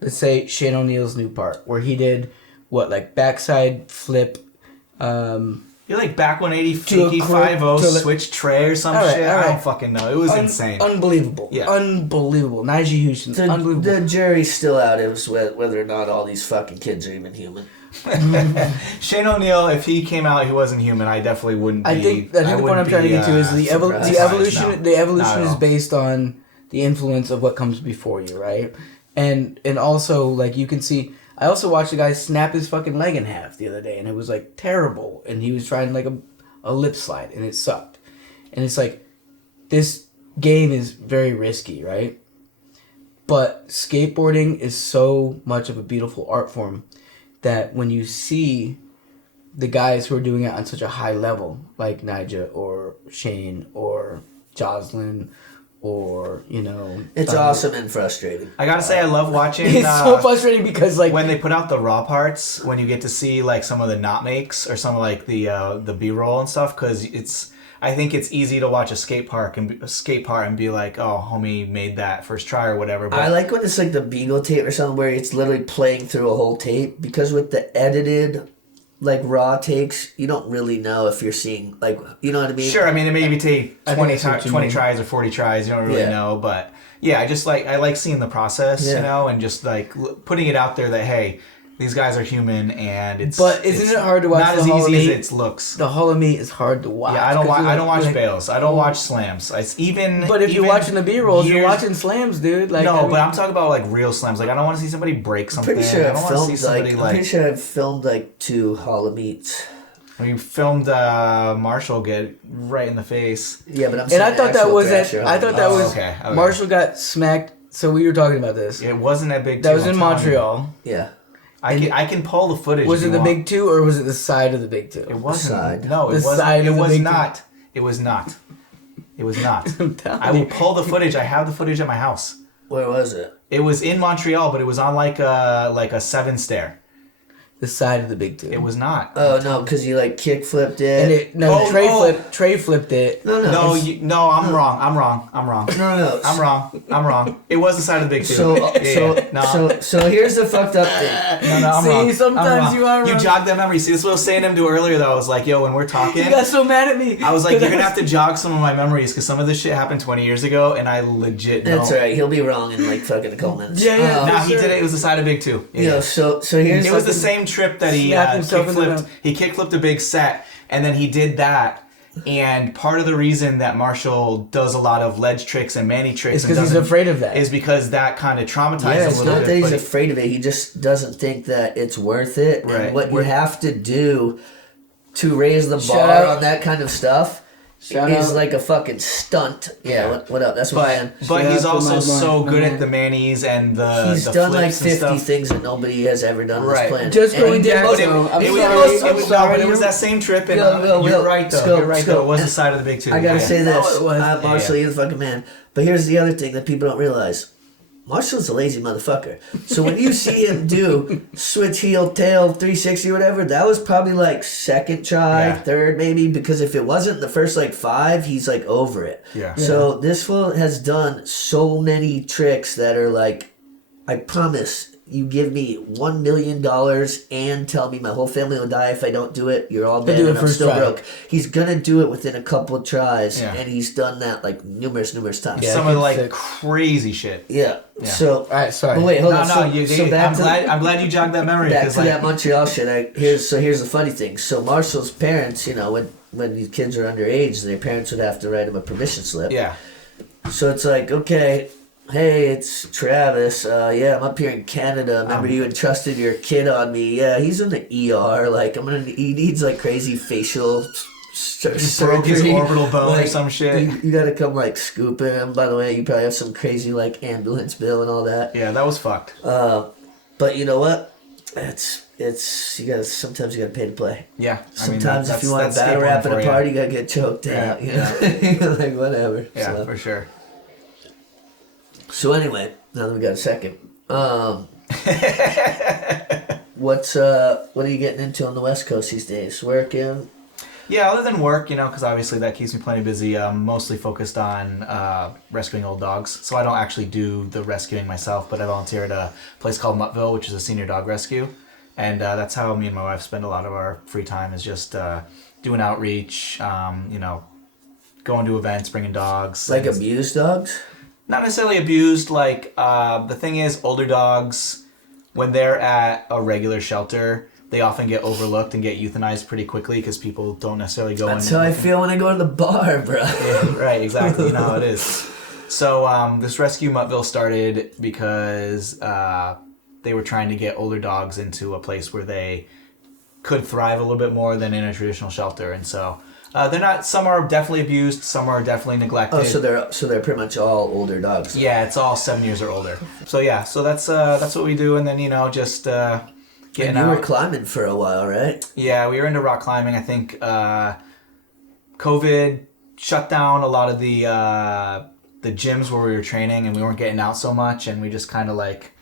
let's say Shane O'Neill's new part where he did what, like backside flip. You're like back 180, To a Fiki clip, 5-0, to the- switch tray or some All right, shit. all I right. don't fucking know. It was insane. Unbelievable. Yeah. Unbelievable. Nigel Houston. Unbelievable. The jury's still out as whether or not all these fucking kids are even human. Shane O'Neill, if he came out, he wasn't human. I definitely wouldn't be. I think the point I'm trying to get to is the surprised. evolution. No, The evolution not at is all. based on the influence of what comes before you, right? And also like you can see. I also watched a guy snap his fucking leg in half the other day, and it was like terrible. And he was trying like a lip slide, and it sucked. And it's like this game is very risky, right? But skateboarding is so much of a beautiful art form that when you see the guys who are doing it on such a high level, like Nija or Shane or Jocelyn or, you know... It's awesome and frustrating. I gotta say, I love watching. It's so frustrating because, like... when they put out the raw parts, when you get to see like some of the not makes or some of like the B-roll and stuff, because it's. I think it's easy to watch a skate park and be like, oh, homie made that first try or whatever. But I like when it's like the Beagle tape or something where it's literally playing through a whole tape, because with the edited like raw takes, you don't really know if you're seeing, like, you know what I mean? Sure, I mean, it maybe take 20 mean. tries or 40 tries. You don't really know, but yeah, I like seeing the process, you know, and just like putting it out there that, hey, these guys are human, and it's. But isn't it hard to watch? Not as easy as it looks. The Hall of Meat is hard to watch. Yeah, I don't watch bails. I don't watch slams. But if you're watching the B-rolls, you're watching slams, dude. Like, no, but I'm talking about like real slams. Like, I don't want to see somebody break something. Pretty sure I don't want to see somebody I'm pretty sure I've filmed like 2 Hall of Meats. We filmed Marshall get right in the face. Yeah, but I'm and saying I thought that was Thrasher. Okay. Marshall got smacked. So we were talking about this. It wasn't that big. That was in Montreal. Yeah. I can pull the footage. Was it the big 2 or was it the side of the big 2? It wasn't. Side. No, it The wasn't. side It of the was big not. It was not. It was not. I'm telling I will you. pull the footage. I have the footage at my house. Where was it? It was in Montreal, but it was on like a 7 stair. The side of the big 2. It was not. Oh no, because you like kick flipped it. And Trey flipped it. No, I'm wrong. I'm wrong. No. I'm wrong. It was the side of the big 2. So here's the fucked up thing. No, I'm wrong. Sometimes I'm wrong. you are wrong. You jogged that memory. See, this is what I was saying to him earlier, though. I was like, yo, when we're talking. You got so mad at me. I was like, you're going to have to jog some of my memories because some of this shit happened 20 years ago, and I legit know. That's alright. He'll be wrong in like fucking a couple minutes. Yeah. Nah, he did it. It was the side of big 2. Yeah. You know, so here's. It was the same trip that he kickflipped. He kickflipped a big set, and then he did that. And part of the reason that Marshall does a lot of ledge tricks and Manny tricks is because he's afraid of that. Is because that kind of traumatized him a It's little not bit. that he's afraid of it. He just doesn't think that it's worth it. Right. And what you have to do to raise the bar on that kind of stuff is like a fucking stunt. Yeah. What up? That's what I am. But he's also so good at the Manny's and the He's done like flips 50 things that nobody has ever done on this planet. Just going down. It was that same trip, and you're right though. You're right though. It was the side of the big 2. I gotta say this. No, Marshall, you're the fucking man. But here's the other thing that people don't realize. Marshall's a lazy motherfucker. So when you see him do switch heel, tail, 360 or whatever, that was probably like second try, third maybe, because if it wasn't the first like 5, he's like over it. Yeah. So this fool has done so many tricks that are like, I promise, you give me $1 million and tell me my whole family will die if I don't do it, you're all dead and I'm still broke. He's gonna do it within a couple of tries, and he's done that like numerous times. Yeah, some of like crazy shit. Yeah. So, all right, sorry. But wait, hold on. I'm glad you jogged that memory. Back to that Montreal shit. Here's the funny thing. So Marshall's parents, you know, when these kids are underage, their parents would have to write them a permission slip. Yeah. So it's like, okay, hey, it's Travis. Yeah, I'm up here in Canada. Remember you entrusted your kid on me. Yeah, he's in the ER. Like, he needs like crazy facial surgery. Broke his orbital bone or some shit. You gotta come like scooping him. By the way, you probably have some crazy like ambulance bill and all that. Yeah, that was fucked. But you know what? Sometimes you gotta pay to play. Yeah. Sometimes if you want to battle rap at a party, you gotta get choked out. You know, like whatever. Yeah, for sure. So anyway, now that we got a second, what are you getting into on the West Coast these days? Working? Yeah, other than work, you know, because obviously that keeps me plenty busy. I'm mostly focused on rescuing old dogs. So I don't actually do the rescuing myself, but I volunteer at a place called Muttville, which is a senior dog rescue. And that's how me and my wife spend a lot of our free time, is just doing outreach, you know, going to events, bringing dogs. Like abused dogs? Not necessarily abused. Like, the thing is, older dogs, when they're at a regular shelter, they often get overlooked and get euthanized pretty quickly because people don't necessarily go in. That's how I feel when I go to the bar, bro. Yeah, right, exactly. You know how it is. So this rescue Muttville started because they were trying to get older dogs into a place where they could thrive a little bit more than in a traditional shelter. And so they're not. Some are definitely abused. Some are definitely neglected. Oh, so they're pretty much all older dogs. Yeah, it's all 7 years or older. So yeah, so that's what we do, and then, you know, just getting out. You were climbing for a while, right? Yeah, we were into rock climbing. I think COVID shut down a lot of the gyms where we were training, and we weren't getting out so much, and we just kind of like,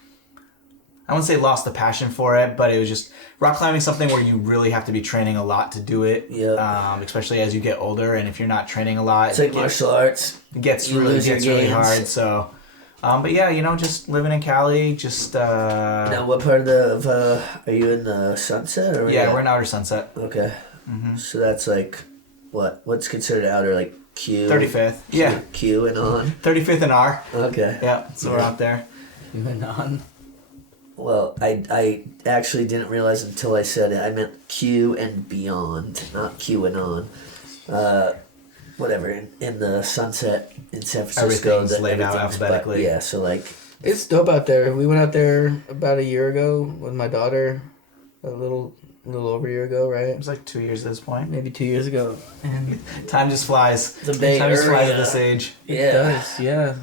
I wouldn't say lost the passion for it, but it was just rock climbing is something where you really have to be training a lot to do it. Yeah. Especially as you get older, and if you're not training a lot, It's like martial arts. it gets You really lose your really gains. hard. So, but yeah, just living in Cali, just Now, what part of are you in the Sunset or? yeah, we're in Outer Sunset. Okay. So that's like, what's considered outer, like Q? 35th. Yeah, Q and on. 35th and R. Okay. Yeah, so we're out there. You went on. Well, I actually didn't realize until I said it. I meant Q and beyond, not Q and on. Whatever, in the Sunset in San Francisco. Everything's laid out alphabetically. Yeah, so like... It's dope out there. We went out there about a year ago with my daughter. A little over a year ago, right? It was like 2 years at this point. Maybe 2 years ago. And Time just flies. The Bay Time just flies Area. at this age. it Yeah, does, yeah.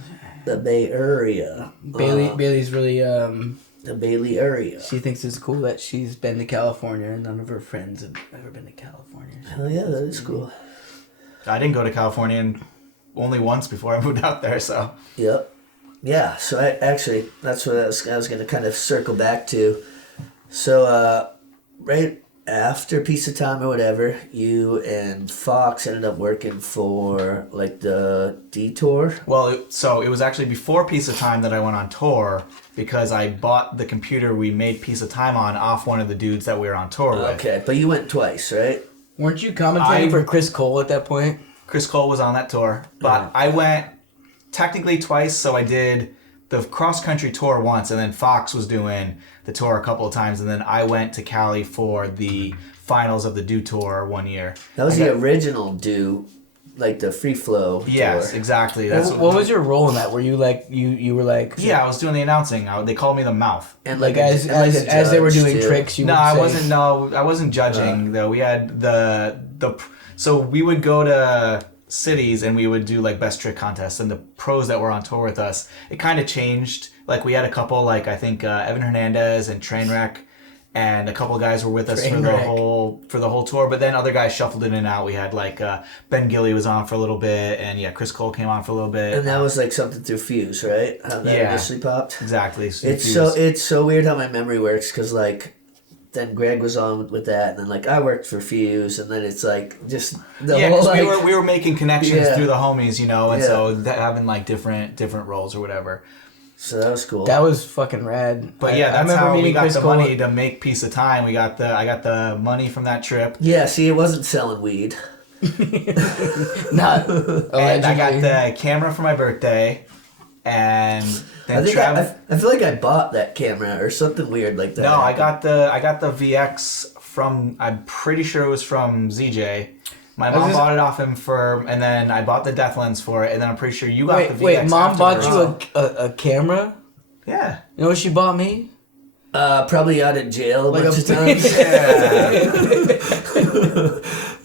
the Bay Area. Bailey's really The Bailey area. she thinks it's cool that she's been to California and none of her friends have ever been to California. Hell yeah, that is cool. I didn't go to California only once before I moved out there, so. Yep. Yeah, so that's what I was going to kind of circle back to. So, right after Pizza Time or whatever, you and Fox ended up working for, like, the Detour. Well, it was actually before Piece of Time that I went on tour because I bought the computer we made Piece of Time on off one of the dudes that we were on tour with. Okay, but you went twice, right? Weren't you commentating for Chris Cole at that point? Chris Cole was on that tour, but I went technically twice, so I did the cross-country tour once, and then Fox was doing the tour a couple of times, and then I went to Cali for the finals of the Do Tour one year. That was the original Do, like the Free Flow Yes, tour. exactly. What was your role in that? Were you like you were like Yeah, I was doing the announcing. They called me the mouth. And like a- as and like a they were judge, doing too. tricks? You No, would I say, wasn't. No, I wasn't judging though. We had the so we would go to cities and we would do like best trick contests, and the pros that were on tour with us, it kind of changed. Like we had a couple, like I think Evan Hernandez and Trainwreck, and a couple of guys were with us for the whole tour. But then other guys shuffled in and out. We had like Ben Gilly was on for a little bit, and yeah, Chris Cole came on for a little bit. And that was like something through Fuse, right? How that initially popped. Exactly. It's so weird how my memory works, because like then Greg was on with that, and then like I worked for Fuse, and then it's like just the whole 'cause like, we were making connections Yeah. through the homies, and Yeah. so having like different roles or whatever. so that was cool. That was fucking rad. But yeah, that's how we got the money to make Piece of Time. I got the money from that trip. Yeah, see, it wasn't selling weed. Not And I got the camera for my birthday, and then I think I feel like I bought that camera or something weird like that. No, I got the VX from, I'm pretty sure it was from ZJ. My mom bought it off him and then I bought the Death Lens for it, and then I'm pretty sure you got the VX. Wait, mom bought afterwards. you a camera? Yeah. You know what she bought me? Probably out of jail a Like bunch a- of times.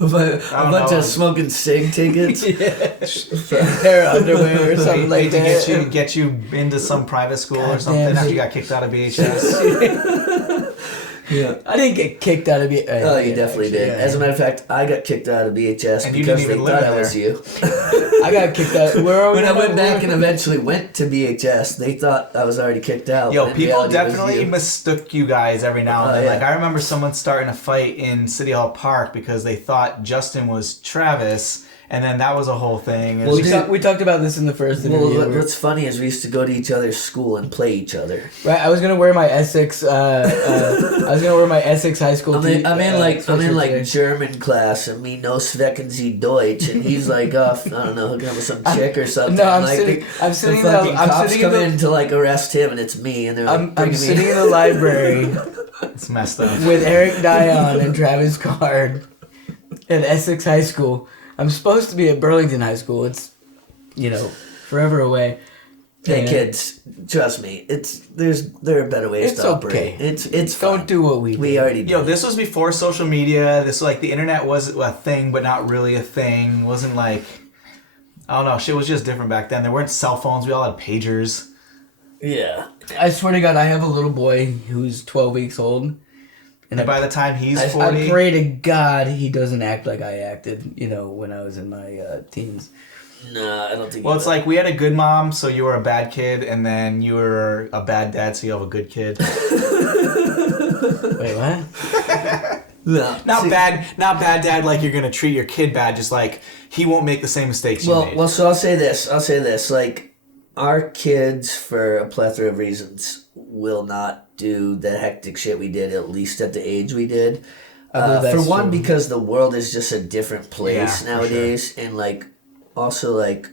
a bunch of smoking cig tickets. Pair of underwear or something like that. to get you into some private school or God something damn. after you got kicked out of BHS. Yeah. I didn't get kicked out of it. Oh, you definitely did. Yeah. As a matter of fact, I got kicked out of BHS And you because didn't they even live thought I there. was you. I got kicked out. When I went back and eventually went to BHS, they thought I was already kicked out. Yo, but in people reality, it was definitely you. mistook you guys every now and Oh, then. yeah. Like, I remember someone starting a fight in City Hall Park because they thought Justin was Travis, and then that was a whole thing. And Well, it's just- we talked about this in the first interview. Well, what's funny is we used to go to each other's school and play each other. Right, I was gonna wear my Essex. I was gonna wear my Essex high school. I'm in like today. German class, and me no sprechen Sie Deutsch, and he's like off, I don't know, hooking up with some chick or something. No, I'm like, sitting- I'm the sitting in the- fucking I'm cops sitting in come the- in to like arrest him, and it's me, and they're like, I'm bringing me sitting in the library it's messed up. with Eric Dion and Travis Card at Essex High School. I'm supposed to be at Beerlington High School. It's, forever away. Hey And kids, trust me, there are better ways It's to operate. okay. It's fine. Don't do what we We did. already did. Yo, this was before social media. This was like the internet was a thing, but not really a thing. It wasn't like, I don't know, shit was just different back then. There weren't cell phones. We all had pagers. Yeah. I swear to God, I have a little boy who's 12 weeks old. And by the time he's I 40, pray to God he doesn't act like I acted, when I was in my teens. Nah, I don't think. Well, it's like we had a good mom, so you were a bad kid, and then you were a bad dad, so you have a good kid. Wait, what? No, Not bad dad. Like you're gonna treat your kid bad, just like he won't make the same mistakes you made. Well, so I'll say this. Like, our kids, for a plethora of reasons, will not do the hectic shit we did, at least at the age we did. For one, because the world is just a different place nowadays, and like, also like,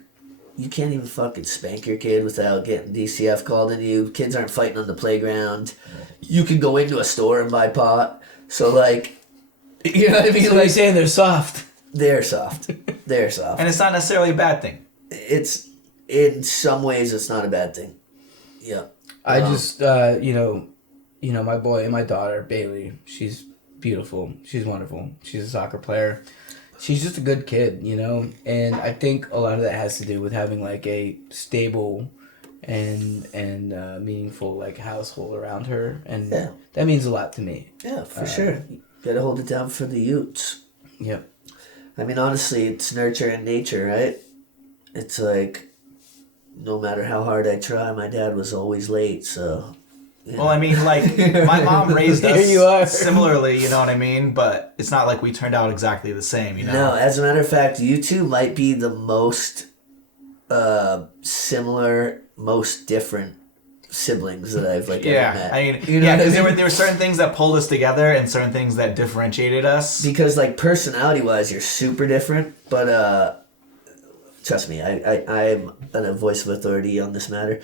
you can't even fucking spank your kid without getting DCF called on you. Kids aren't fighting on the playground. You can go into a store and buy pot. So like, you know what I mean? So like, you're saying they're soft. They're soft. They're soft. And it's not necessarily a bad thing. It's, in some ways, it's not a bad thing. Yeah. I just, my boy and my daughter, Bailey, she's beautiful. She's wonderful. She's a soccer player. She's just a good kid, and I think a lot of that has to do with having like a stable and meaningful like household around her, and that means a lot to me. Yeah, for sure. You gotta hold it down for the youths. Yep. I mean, honestly, it's nurture and nature, right? It's like, no matter how hard I try, my dad was always late, so... Yeah. Well, I mean, like, my mom raised us Here you are. similarly, you know what I mean? But it's not like we turned out exactly the same, you know? No, as a matter of fact, you two might be the most similar, most different siblings that I've, like, ever met. I mean, You know what I because mean? there were certain things that pulled us together and certain things that differentiated us. Because, like, personality-wise, you're super different, but, trust me, I'm a voice of authority on this matter.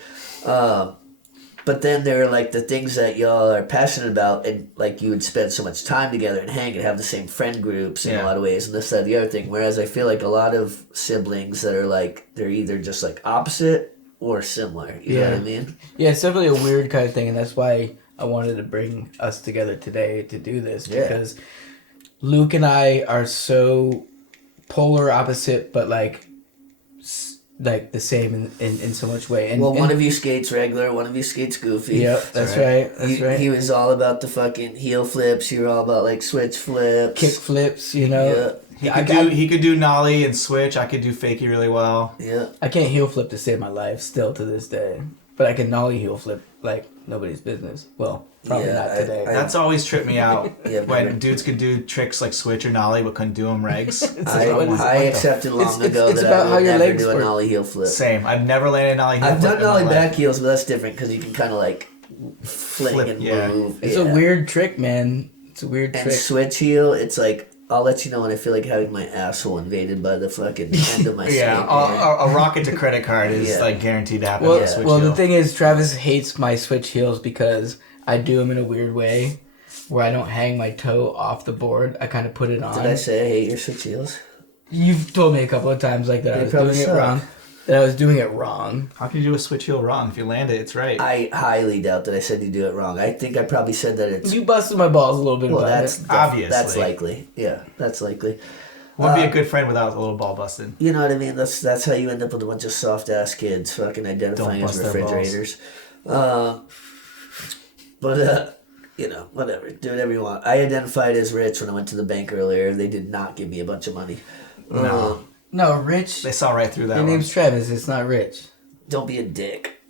But then there are, like, the things that y'all are passionate about, and, like, you would spend so much time together and hang and have the same friend groups in a lot of ways, and this, that, the other thing. Whereas I feel like a lot of siblings that are, like, they're either just, like, opposite or similar. You know what I mean? Yeah, it's definitely a weird kind of thing, and that's why I wanted to bring us together today to do this, because Luke and I are so polar opposite, but, like the same in so much way. And one of you skates regular, one of you skates goofy. Yep, that's right. That's right. He was all about the fucking heel flips. You were all about like switch flips, kick flips. Yeah. He could do nollie and switch. I could do fakie really well. Yeah. I can't heel flip to save my life still to this day, but I can nollie heel flip like nobody's business. Well, probably not today. That's always tripped me out. Yeah, when dudes could do tricks like switch or nollie but couldn't do them regs. I accepted long ago it's that about I how would your never legs do a work. nollie heel flip. Same. I've never landed a nollie heel I've flip done in my nollie life. back heels, but that's different because you can kind of like fling and move. It's a weird trick, man. It's a weird and trick. Switch heel, it's like, I'll let you know when I feel like having my asshole invaded by the fucking end of my a rocket to credit card is like guaranteed to happen. Well, on a switch well, heel. the thing is, Travis hates my switch heels because I do them in a weird way, where I don't hang my toe off the board. I kind of put it on. Did I say I hate your switch heels? You've told me a couple of times like that I was doing it wrong. That I was doing it wrong. How can you do a switch heel wrong? If you land it, it's right. I highly doubt that I said you do it wrong. I think I probably said that it's... You busted my balls a little bit Well, about that's it. Obviously. That's likely. Yeah, that's likely. Wouldn't be a good friend without a little ball busted. You know what I mean? That's how you end up with a bunch of soft-ass kids fucking identifying as refrigerators. Whatever. Do whatever you want. I identified as rich when I went to the bank earlier. They did not give me a bunch of money. No, Rich. They saw right through that Your one. name's Travis. It's not Rich. Don't be a dick.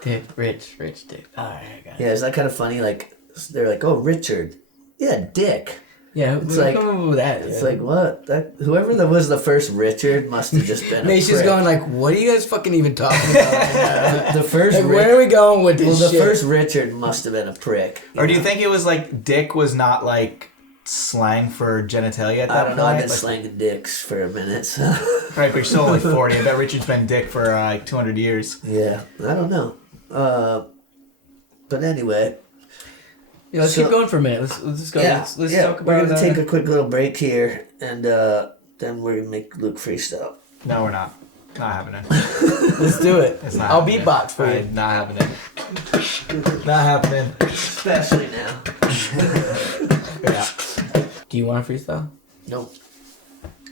Dick, Rich, Dick. All right, I got it. Yeah, is that kind of funny? Like, they're like, oh, Richard. Yeah, Dick. Yeah, It's who's like- coming up with that? It's like, what? Whoever that was the first Richard must have just been a Macy's prick. going like, what are you guys fucking even talking about? The first Like, where are we going with this Well, the shit? first Richard must have been a prick. Or do you think it was like dick was not like slang for genitalia at that I don't know. I've point? been Like, slanging dicks for a minute. So. right, but you're still only 40. I bet Richard's been dick for like 200 years. Yeah, I don't know. But anyway. Yeah, let's keep going for a minute. Let's just go. Let's talk about. We're gonna take a quick little break here, and then we're gonna make Luke freestyle. No, we're not. Not happening. Let's do it. It's not I'll happening. beatbox for you. Right, not happening. Not happening. Especially now. Yeah. Do you want to freestyle? No,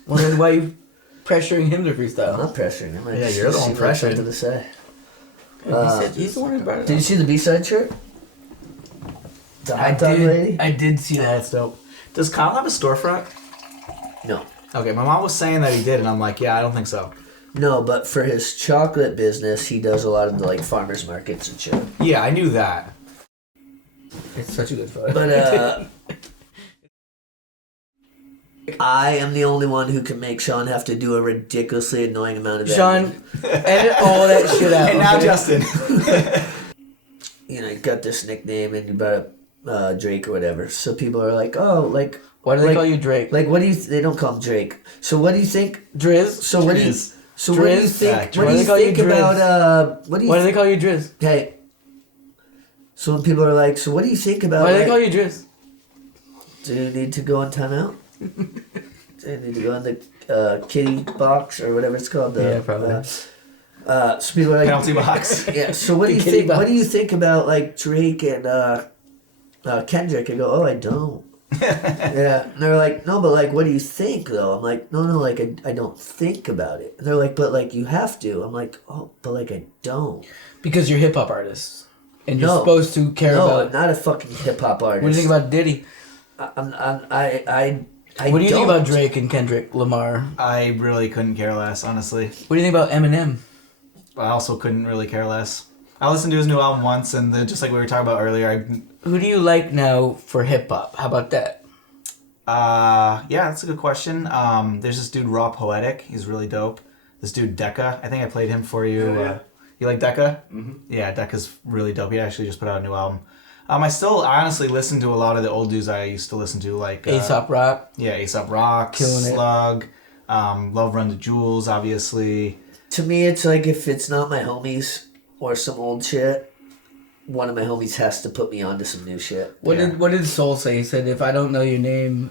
Well, then why are you pressuring him to I'm freestyle? not pressuring him. Yeah, you're the one pressuring. Something to say. He said he's the one who brought it Did you up. see the B-side shirt? The hot dog lady? I did see that. That's dope. Does Kyle have a storefront? No. Okay, my mom was saying that he did, and I'm like, yeah, I don't think so. No, but for his chocolate business, he does a lot of the like farmers markets and shit. Yeah, I knew that. It's such a good photo. But I am the only one who can make Shaun have to do a ridiculously annoying amount of editing. Shaun, edit all that shit out. And now okay? Justin. You know, you got this nickname and you brought up Drake or whatever. So people are like, oh, like... Why do they like, call you Drake? Like, what do you... They don't call him Drake. So what do you think... Driz? So what do you... Driz. So what do you Driz? think... Yeah, What do you Driz. Why do they think call you about... What do you... Why do they call you Driz? Hey. So when people are like, so what do you think about... Why do they like, call you Driz? do you need to go on timeout? Do you need to go in the kitty box or whatever it's called? Yeah, probably. So people are like... Penalty box. Yeah, so what do you kitty think? box. What do you think about like Drake and Kendrick? I go, oh, I don't. Yeah, and they're like, no, but like, what do you think though? I'm like, no, like, I don't think about it. And they're like, but like, you have to. I'm like, oh, but like, I don't. Because you're hip hop artists, and you're No. supposed to care No, about. I'm not a fucking hip hop artist. What do you think about Diddy? I What do you think don't. about Drake and Kendrick Lamar? I really couldn't care less, honestly. What do you think about Eminem? I also couldn't really care less. I listened to his new album once, and just like we were talking about earlier, Who do you like now for hip hop? How about that? yeah, that's a good question. There's this dude Raw Poetic. He's really dope. This dude Decca. I think I played him for you. Yeah. You like Decca? Mm-hmm. Yeah, Decca's really dope. He actually just put out a new album. I honestly listen to a lot of the old dudes I used to listen to, like Aesop Rock. Yeah, A$AP Rock, Killing it. Slug, Love Run to Jewels, obviously. To me, it's like if it's not my homies or some old shit, one of my homies has to put me onto some new shit. What Yeah. did Soul say? He said, "If I don't know your name,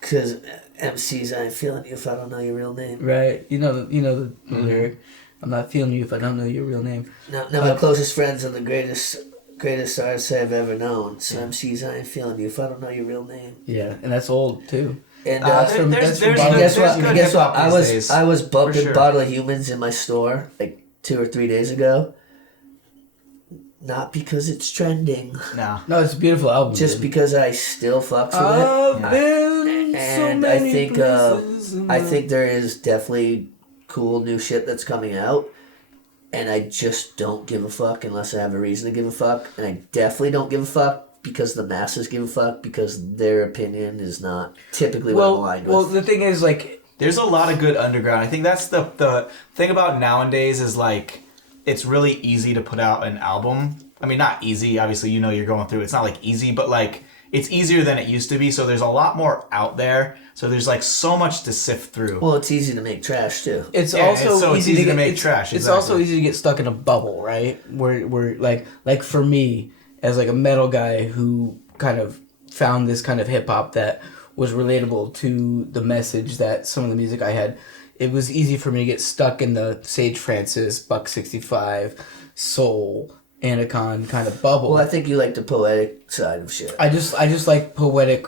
Because MCs, I ain't feeling you if I don't know your real name. right? You know the lyric. I'm not feeling you if I don't know your real name." Now my closest friends are the greatest artists I've ever known. So MCs, I ain't feeling you if I don't know your real name. Yeah, and that's old too. And That's from- there's that's from good, Bottle- guess there's what? good Guess hip-hop what? these days. I was bumping sure. Bottle of Humans in my store like 2 or 3 days ago. Not because it's trending, No. No, it's a beautiful album. just dude. because I still fucks with I've Yeah. been so And many I think places in I the- think there is definitely cool new shit that's coming out, and I just don't give a fuck unless I have a reason to give a fuck, and I definitely don't give a fuck because the masses give a fuck because their opinion is not typically what I'm aligned with. well, the thing is, like, There's a lot of good underground. I think that's the thing about nowadays is like it's really easy to put out an album. I mean, not easy. Obviously, you know you're going through. It's not like easy, but like it's easier than it used to be. So there's a lot more out there. So there's like so much to sift through. Well, it's easy to make trash too. it's Yeah, also it's so easy, easy to get, make it's, trash, It's also exactly. easy to get stuck in a bubble, right? Where like for me, as like a metal guy who kind of found this kind of hip hop that was relatable to the message that some of the music I had, it was easy for me to get stuck in the Sage Francis, Buck 65, Soul, Anacon kind of bubble. Well, I think you like the poetic side of shit. I just like poetic.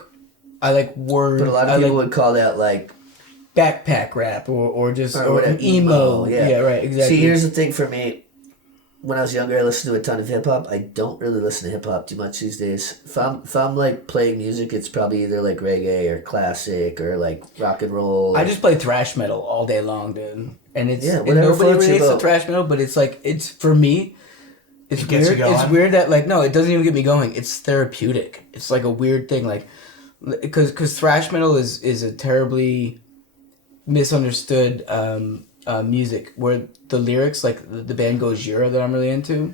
I like word. But a lot of I people like would call that like backpack rap or just or whatever, emo. Yeah, right, exactly. See, here's the thing for me. When I was younger, I listened to a ton of hip hop. I don't really listen to hip hop too much these days. If I'm like playing music, it's probably either like reggae or classic or like rock and roll. I just play thrash metal all day long, dude. And it's Yeah, and whatever nobody floats your relates to boat. thrash metal, but it's like it's for me. It's It gets you weird. It's going? weird that like no, it doesn't even get me going. It's therapeutic. It's like a weird thing, like because thrash metal is a terribly misunderstood music where the lyrics, like the band Gojira that I'm really into,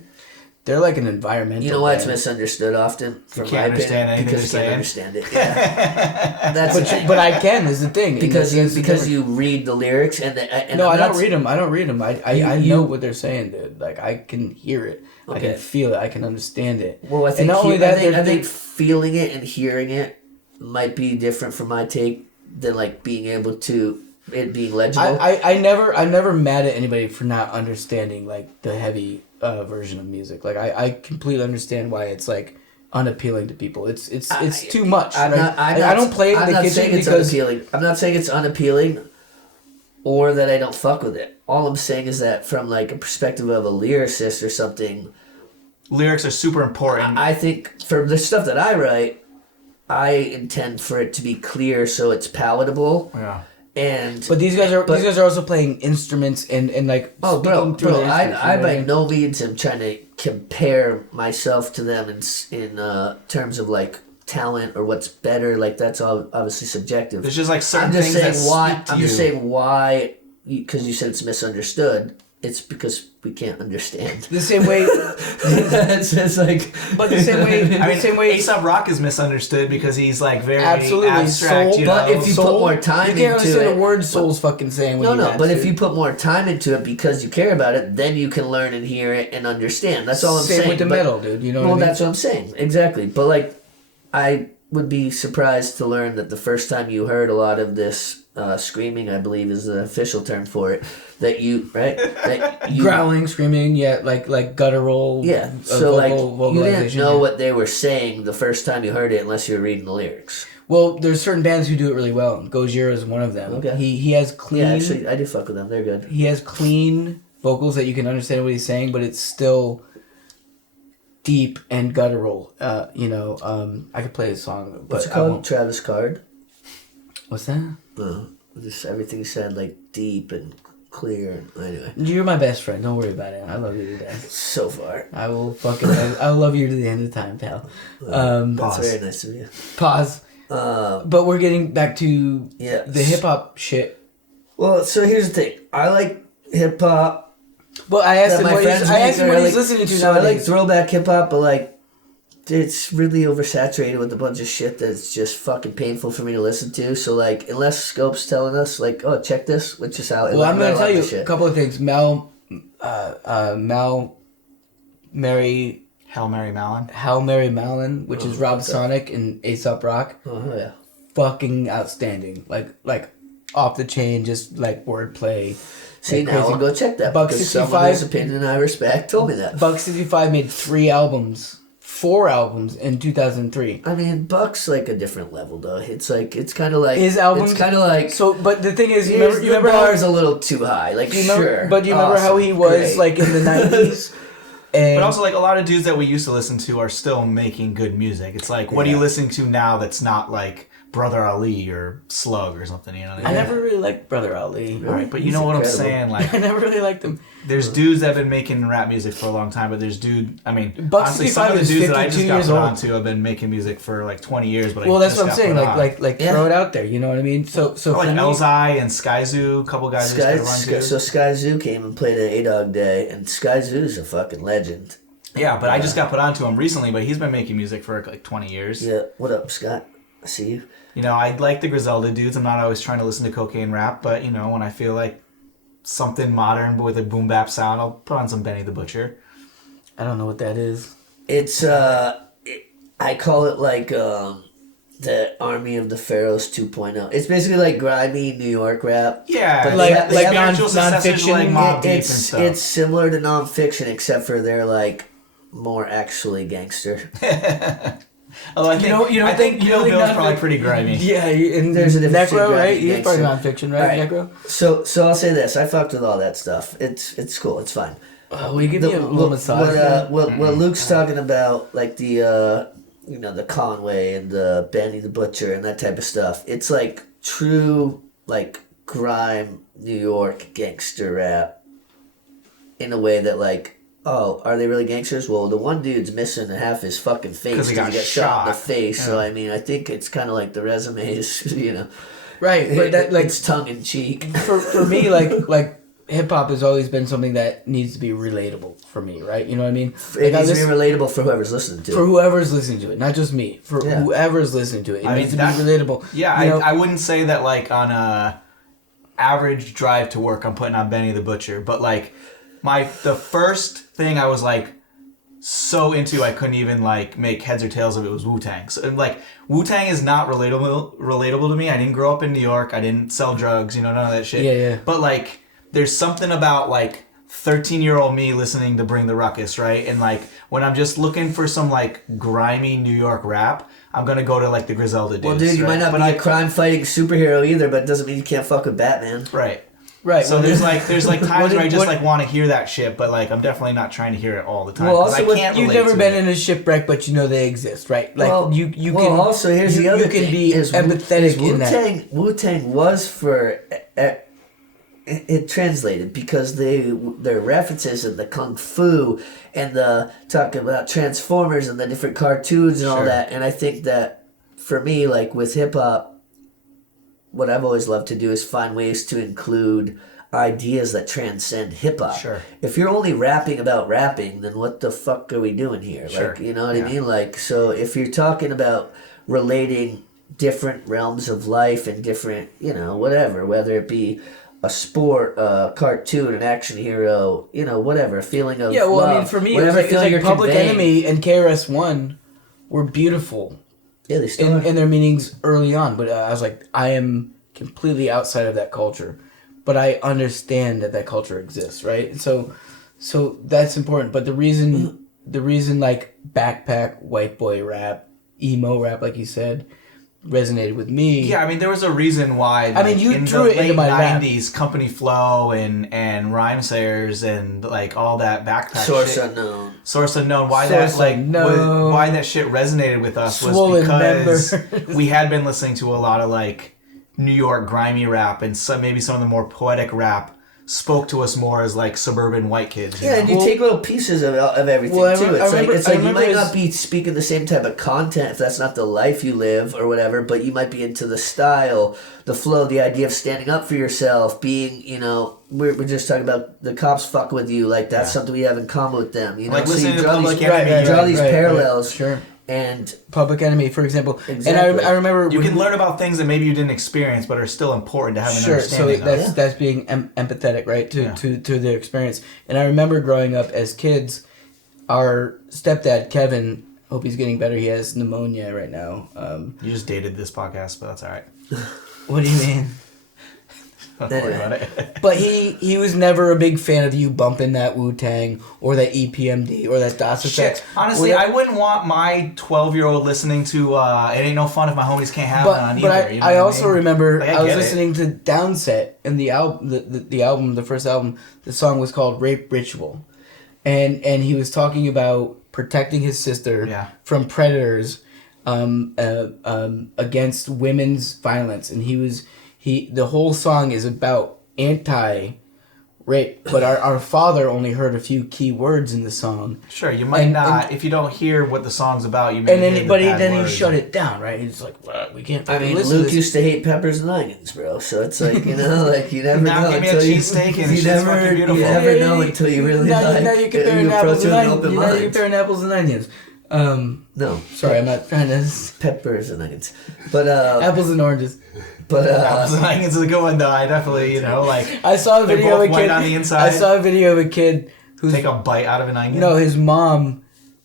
they're like an environmental. You know why it's band. misunderstood often? From can't my understand opinion, anything because they're you can't saying. understand it. Yeah. That's the thing. But I can is the thing because And that's the because difference. you read the lyrics and No, I'm I not don't read them. I don't read them. I You- know what they're saying, dude. Like I can hear it. I Okay. can feel it. I can understand it. Well, I think and not only that, I they're- think feeling it and hearing it might be different from my take than like being able to it being legible. I'm never mad at anybody for not understanding like the heavy version of music. Like I completely understand why it's like unappealing to people. It's too much. I'm right? not, I'm Like, not, I don't play it in I'm the not kitchen saying it's because unappealing. I'm not saying it's unappealing or that I don't fuck with it. All I'm saying is that from like a perspective of a lyricist or something, Lyrics are super important. I think for the stuff that I write, I intend for it to be clear so it's palatable. Yeah. But these guys are also playing instruments and like oh, bro, speaking through their I instruments, you know what by I mean? no means am trying to compare myself to them in terms of like talent or what's better. Like that's all obviously subjective. There's just like certain I'm just things that saying why. speak to I'm you. just saying why, because you said it's misunderstood. It's because we can't understand. The same way, It's just like, but the same way, I mean, the same way. Aesop Rock is misunderstood because he's like very Absolutely. abstract. Soul, You know? but if you put more time you can't into understand it, the word soul's fucking saying. When no, you but ask if it. you put more time into it because you care about it, then you can learn and hear it and understand. That's all I'm same saying. with the But- metal, dude. You know well, what I mean? that's what I'm saying. Exactly. But like, I would be surprised to learn that the first time you heard a lot of this screaming, I believe is the official term for it, that you Growling, screaming, yeah, like guttural. Yeah. So like, you didn't vocalization, know yeah. what they were saying the first time you heard it unless you were reading the lyrics. Well, there's certain bands who do it really well. Gojira is one of them. Okay. He has clean. Yeah, actually, I do fuck with them. They're good. He has clean vocals that you can understand what he's saying, but it's still deep and guttural. I could play a song, but What's it I called? won't. Travis Card. What's that? Just everything said like deep and clear. Anyway, You're my best friend. Don't worry about it. I love you to death. so far. I will fucking. I'll love you to the end of time, pal. That's Pause. very nice of you. Pause. But we're getting back to Yeah. the hip hop shit. Well, so here's the thing. I like hip hop. Well, I asked that him my what friends I asked him make, what or he's like- listening to so I like nowadays. throwback hip hop, but like, it's really oversaturated with a bunch of shit that's just fucking painful for me to listen to. So like, unless Skope's telling us like, oh, check this, which is how. Well, I'm gonna tell you shit. a couple of things. Mary Hail Mary Malin. Hal Mary Mallon, which is Rob Sonic and Aesop Rock, Oh yeah. fucking outstanding. Like off the chain, just like wordplay. See, like now crazy. I'll go check that Buck because 65 someone whose opinion I respect told me that. Buck 65 made 4 albums in 2003. I mean, Buck's like a different level though. It's kind of like His albums, It's kind of like so. But the thing is, you the remember how, bar's a little too high. Like do you remember, sure, but do you remember how awesome, he was great. like in the 90s? And But also, like, a lot of dudes that we used to listen to are still making good music. It's like, what are you listening to now that's not like Brother Ali or Slug or something? You know what I I mean? never really liked Brother Ali. All right, but you He's know what incredible. I'm saying? Like, I never really liked him. there's dudes that have been making rap music for a long time, but there's I mean, Buck honestly, some of the 65 is dudes that I 52 just got years put old. onto have been making music for like 20 years, but Well, I that's just what I'm got saying. put Like Yeah. throw it out there. You know what I mean? So Or for like me, Elzai and Sky Zoo, a couple guys who used to run to. Sky Zoo came and played at A-Dog Day, and Sky Zoo's a fucking legend. Yeah, but I just got put onto him recently, but he's been making music for like 20 years. Yeah, what up, Scott? I see you. You know, I like the Griselda dudes. I'm not always trying to listen to cocaine rap, but you know, when I feel like something modern but with a boom bap sound, I'll put on some Benny the Butcher. I don't know what that is. It's I call it like the Army of the Pharaohs 2.0. It's basically like grimy New York rap. Yeah, But like- they like have- spiritual successors nonfiction, like Mobb Deep and it's stuff. similar to nonfiction except for they're like more actually gangster. Although I think I I think Kill really Bill's not- probably pretty grimy. Yeah, and There's a difference between Necro, grimy right? and He's part of gangster. nonfiction, right? Alright. Necro. So I'll say this: I fucked with all that stuff. It's cool. It's fine. Will you give me a little massage? What Luke's talking about, like the the Conway and the Benny the Butcher and that type of stuff. It's like true like grime New York gangster rap in a way that like, oh, are they really gangsters? Well, the one dude's missing half his fucking face 'Cause he got shot in the shot. face. So Yeah. I mean, I think it's kind of like the resume is Right, but that like it's tongue in cheek. for me, like hip hop has always been something that needs to be relatable for me, right? You know what I mean? It Like, I needs to be listen- relatable for whoever's listening to for it. whoever's listening to it, not just me. For Yeah. whoever's listening to it, it I needs mean, to that- be relatable. Yeah, You know, I wouldn't say that like on a average drive to work I'm putting on Benny the Butcher, but like the first thing I was like so into I couldn't even like make heads or tails of it was Wu-Tang. So like Wu-Tang is not relatable to me. I didn't grow up in New York. I didn't sell drugs, none of that shit. Yeah. But like there's something about like 13-year-old me listening to Bring the Ruckus, right? And like when I'm just looking for some like grimy New York rap, I'm gonna go to like the Griselda dudes. Well, dude, you right? might not But be a crime-fighting superhero either, but it doesn't mean you can't fuck with Batman. Right. Right. So there's like times where I just what- like want to hear that shit, but like I'm definitely not trying to hear it all the time. Well, 'cause also, I can't you've relate never to been it. in a shipwreck, but you know they exist, right? Like you well, can. also here's the other you can thing be is empathetic in that. Wu-Tang was for it translated because their references and the kung fu and the talking about Transformers and the different cartoons and all Sure. that, and I think that for me, like with hip hop, what I've always loved to do is find ways to include ideas that transcend hip hop. Sure. If you're only rapping about rapping, then what the fuck are we doing here? Sure. Like, you know what Yeah. I mean? Like, so if you're talking about relating different realms of life and different, you know, whatever, whether it be a sport, a cartoon, an action hero, you know, whatever, a feeling of Yeah, well, love, I mean, for me, it was whatever like, it's feeling like you're Public conveying. Enemy and KRS-One were beautiful Yeah, they still are. in their meanings early on, but I was like, I am completely outside of that culture, but I understand that culture exists, right? And so that's important. But the reason like backpack, white boy rap, emo rap, like you said, resonated with me. Yeah, I mean, there was a reason why. I mean, you in drew the it into late my rap. '90s, Company Flow and Rhymesayers and like all that backpack Source shit. unknown. Source unknown. Why Source that like unknown. why that shit resonated with us was Swollen because members. we had been listening to a lot of like New York grimy rap and maybe some of the more poetic rap spoke to us more as like suburban white kids. You Yeah, know? and you take little pieces of everything Well, too. I It's remember- like I you remember might his- not be speaking the same type of content if that's not the life you live or whatever, but you might be into the style, the flow, the idea of standing up for yourself, being, you know, we're just talking about the cops fuck with you, like that's something we have in common with them. You know, Like so listening you to draw Public these, Enemy, you draw right, these right, parallels, sure. and Public Enemy, for example. Exactly. And I remember You can learn about things that maybe you didn't experience, but are still important to have an Sure, so understanding of. that's being empathetic, right, to their experience. And I remember growing up as kids, our stepdad Kevin, hope he's getting better. He has pneumonia right now. You just dated this podcast, but that's all right. What do you mean? Don't worry about it. But he was never a big fan of you bumping that Wu-Tang or that EPMD or that DOS Effects. Shit. Honestly, I wouldn't want my 12-year-old listening to It Ain't No Fun If My Homies Can't Have None But either. You know I what also mean? remember Like, I was get it. listening to Downset and the album, the first album. The song was called "Rape Ritual," and he was talking about protecting his sister from predators, against women's violence, and the whole song is about anti-rape. But our father only heard a few key words in the song. Sure, you might not. If you don't hear what the song's about, you may And then, hear the but bad he words. shut it down, right? He's like, well, we can't. I mean, listen to Luke this. used to hate peppers and onions, bro. So it's like, you know, like you never Now know give me a until you cheesesteak and you shit's never fucking beautiful. you never know until you really now, like now you're comparing you apples approach it and with an onions. open Now you're mind. comparing apples and onions. No, Sorry, I'm not trying to. peppers and onions, but Apples and oranges. Apples and onions is a good one, though. I definitely, you know, like I saw a they're video of a both white kid. on the inside. I saw a video of a kid who's take a bite out of an onion. no, his mom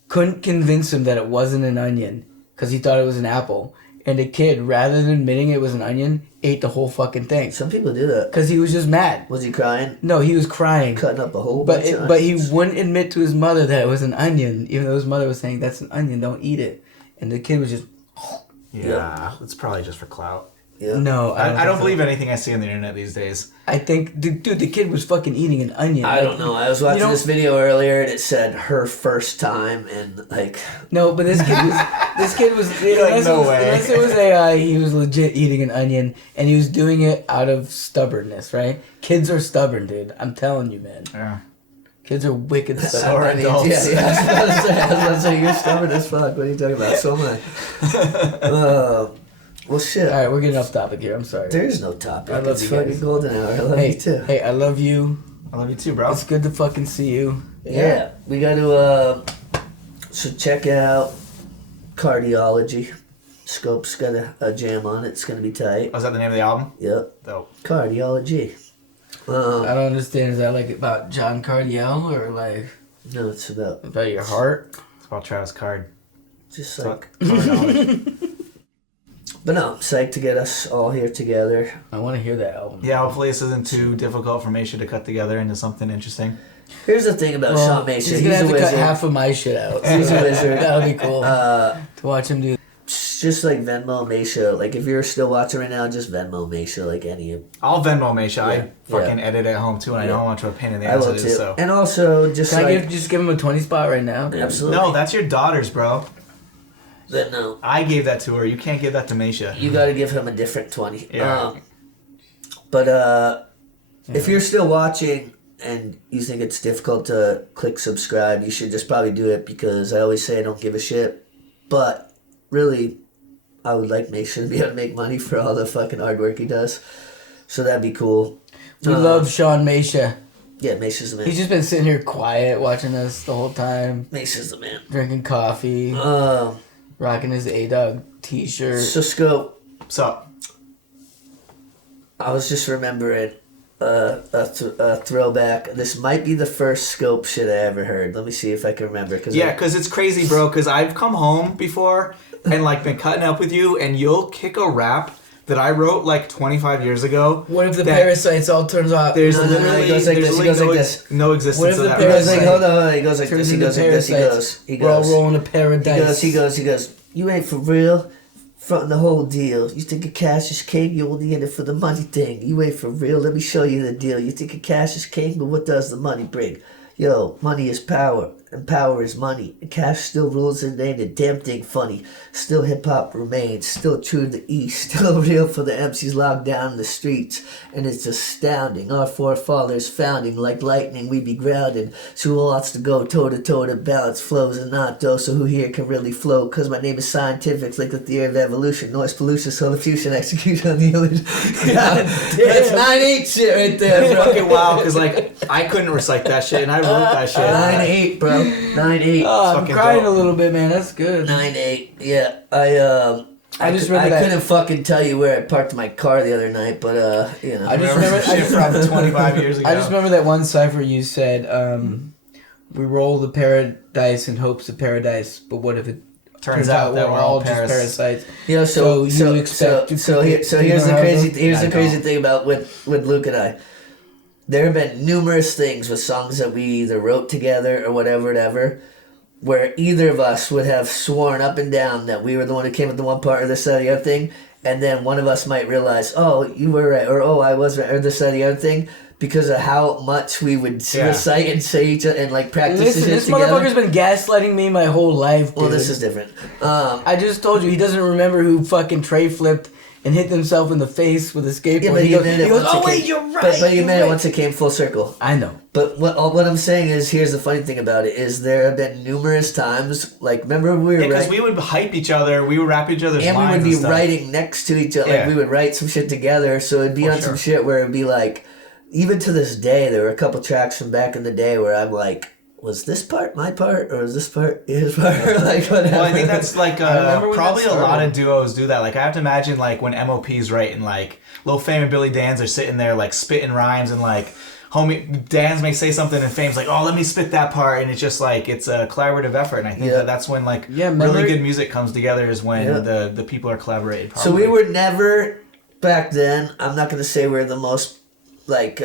couldn't convince him that it wasn't an onion because he thought it was an apple. And the kid, rather than admitting it was an onion, ate the whole fucking thing some people do that. because he was just mad. Was he crying? No, he was crying. Cutting up a whole But bunch of but he onions? wouldn't admit to his mother that it was an onion, even though his mother was saying that's an onion, don't eat it. And the kid was just Yeah, it's probably just for clout. Yeah. no. I don't think believe anything I see on the internet these days. so. I think dude, the kid was fucking eating an onion. I don't know. I was watching don't- this video earlier and it said her first time and like No, but this kid was You're like, unless, no it was, way. unless it was AI, he was legit eating an onion, and he was doing it out of stubbornness, right? Kids are stubborn, dude. I'm telling you, man. Yeah. Kids are wicked So stubborn. are I mean, adults. yeah, I was about to say you're stubborn as fuck. What are you talking about? So am I. Well, shit. All right, we're getting off topic here. I'm sorry. There's no topic. I love It's you fucking guys. golden hour. I love Hey, you too. hey, I love you. I love you too, bro. It's good to fucking see you. Yeah, we got to. So check out Cardiology. Skope's got a jam on it. It's gonna be tight. Was that the name of the album? Yep. Dope. Cardiology. I don't understand. Is that like about John Cardiel or like No, it's about about your heart? It's about Travis Card. just Fuck. like. But no, I'm psyched to get us all here together. I want to hear that album. Yeah, hopefully this isn't too difficult for Machia to cut together into something interesting. Here's the thing about Shaun Mason. He's gonna have a to cut wizard. half of my shit out. He's a wizard. That'll be cool Uh, to watch him do. just like Venmo, Machia. Like if you're still watching right now, just Venmo, Machia, like any of. I'll Venmo Machia. Yeah, I fucking edit at home too, and I know how much of a pain in the I ass will it too. is. So. And also, just Can like I just give him a 20 spot right now? absolutely. No, that's your daughter's, bro. Then no. I gave that to her. You can't give that to Machia. You got to give him a different 20. Yeah. But if you're still watching and you think it's difficult to click subscribe, you should just probably do it because I always say I don't give a shit. But really, I would like Mason to be able to make money for all the fucking hard work he does. So that'd be cool. We love Shaun Machia. Yeah, Mason's the man. He's just been sitting here quiet, watching us the whole time, Mason's the man. drinking coffee, rocking his A-Dog t-shirt. So Skope, So, I was just remembering a throwback. This might be the first Skope shit I ever heard. Let me see if I can remember. because it's crazy, bro, because I've come home before and, like, been cutting up with you, and you'll kick a rap that I wrote, like, 25 years ago. What if the that parasites all turns out? There's No, literally he goes like there's this, he literally goes like this. no existence What if of the that He goes rap. like, parasite hold on, he goes like turns this, he into goes like this, he parasites? goes, We're all rolling to paradise. he goes, you ain't for real, fronting the whole deal. You think a cash is king, you only in it for the money thing. You ain't for real, let me show you the deal. You think a cash is king, but what does the money bring? Yo, money is power, and power is money. And cash still rules and ain't a damn thing funny. Still hip-hop remains, still true to the East, still real for the MCs locked down in the streets. And it's astounding, our forefathers founding, like lightning we be grounded. So who wants to go toe-to-toe to balance flows and not though, so who here can really flow? Cause my name is scientific, like the theory of evolution, noise pollution, solar fusion, execution on the illusion. That's 9-8 shit right there, It's bro. fucking wild, because, like, I couldn't recite that shit, and I wrote that shit. 9-8, bro. 9-8. Oh, I'm fucking crying dope. a little bit, man. That's good. 9-8. Yeah, I just remember that- couldn't fucking tell you where I parked my car the other night, but you know. I just Remember remember. shit from 25 years ago. I just remember that one cipher you said. We roll the paradise in hopes of paradise, but what if it Turns out that we're we're all just parasites? You know, So you expect to here's you the know how crazy it goes? here's I the crazy don't. thing about with Luke and I. There have been numerous things with songs that we either wrote together or whatever, where either of us would have sworn up and down that we were the one who came with the one part or this, that, or the other thing, and then one of us might realize, oh, you were right, or oh, I was right, or this, that, or the other thing, because of how much we would recite and say each other and like practice Listen, shit this together. motherfucker's been gaslighting me my whole life, dude. Well, this is different. I just told you he doesn't remember who fucking tray flipped and hit himself in the face with a skateboard. Yeah, but he you goes, admitted he goes, once oh it wait, came- you're right. But you you're admitted right." once it came full circle. I know. But what I'm saying is, here's the funny thing about it, is there have been numerous times, like, remember when we were because writing, we would hype each other, we would rap each other's and we lines would be and stuff. writing next to each other, like, Yeah. we would write some shit together, so it'd be For on sure. some shit where it'd be like, even to this day, there were a couple tracks from back in the day where I'm like, was this part my part, or was this part his part, like, whatever. Well, I think that's like I remember when probably that a lot started. of duos do that. Like I have to imagine like when MOP's writing, like Lil Fame and Billy Dan's are sitting there like spitting rhymes and like homie Dan's may say something and Fame's like, oh, let me spit that part, and it's just like it's a collaborative effort. And I think Yeah. that's when like Yeah, remember- really good music comes together is when Yeah. the people are collaborating. So we were never, back then, I'm not going to say we're the most, like,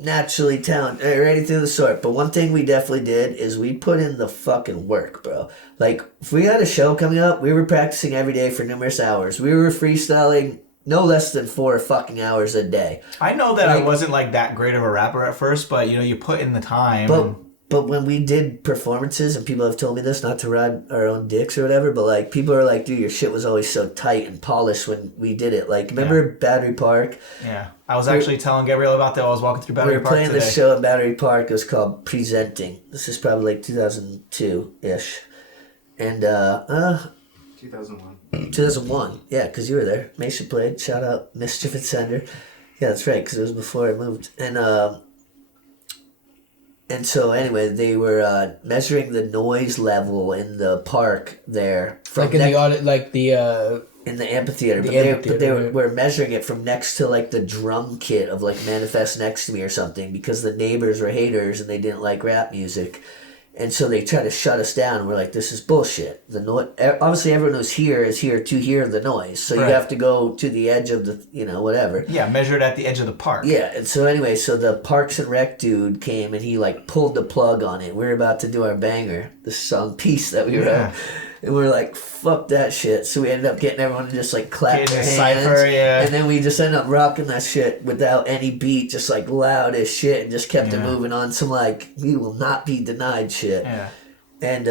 naturally talented or anything of the sort, but one thing we definitely did is we put in the fucking work, bro. Like, if we had a show coming up, we were practicing every day for numerous hours. We were freestyling no less than 4 fucking hours a day. I know that I like- wasn't like that great of a rapper at first, but you know, you put in the time. But when we did performances, and people have told me this, not to ride our own dicks or whatever, but like people are like, dude, your shit was always so tight and polished when we did it. Like, remember Battery Park? Yeah, I was actually telling Gabriella about that while I was walking through Battery We were Park playing today. this show at Battery Park. It was called Presenting. This is probably like 2002-ish. And, 2001. 2001. Yeah, because you were there. Mason played. Shout out Mischief and Sender. Yeah, that's right, because it was before I moved. And so anyway, they were measuring the noise level in the park there. From Like in the audit, like the in the amphitheater, The but they amphitheater, right. were measuring it from next to like the drum kit of like Manifest Next to Me or something, because the neighbors were haters and they didn't like rap music, and so they tried to shut us down. And we're like, this is bullshit. The obviously everyone who's here is here to hear the noise, so Right. you have to go to the edge of the whatever. Yeah, measured at the edge of the park. Yeah, and so anyway, so the Parks and Rec dude came and he like pulled the plug on it. We were about to do our banger, the song Peace that we wrote. Yeah. And we're like, fuck that shit. So we ended up getting everyone to just like clap Getting their a hands. cipher, yeah. And then we just ended up rocking that shit without any beat, just like loud as shit, and just kept it moving on some like, we will not be denied shit. Yeah. And,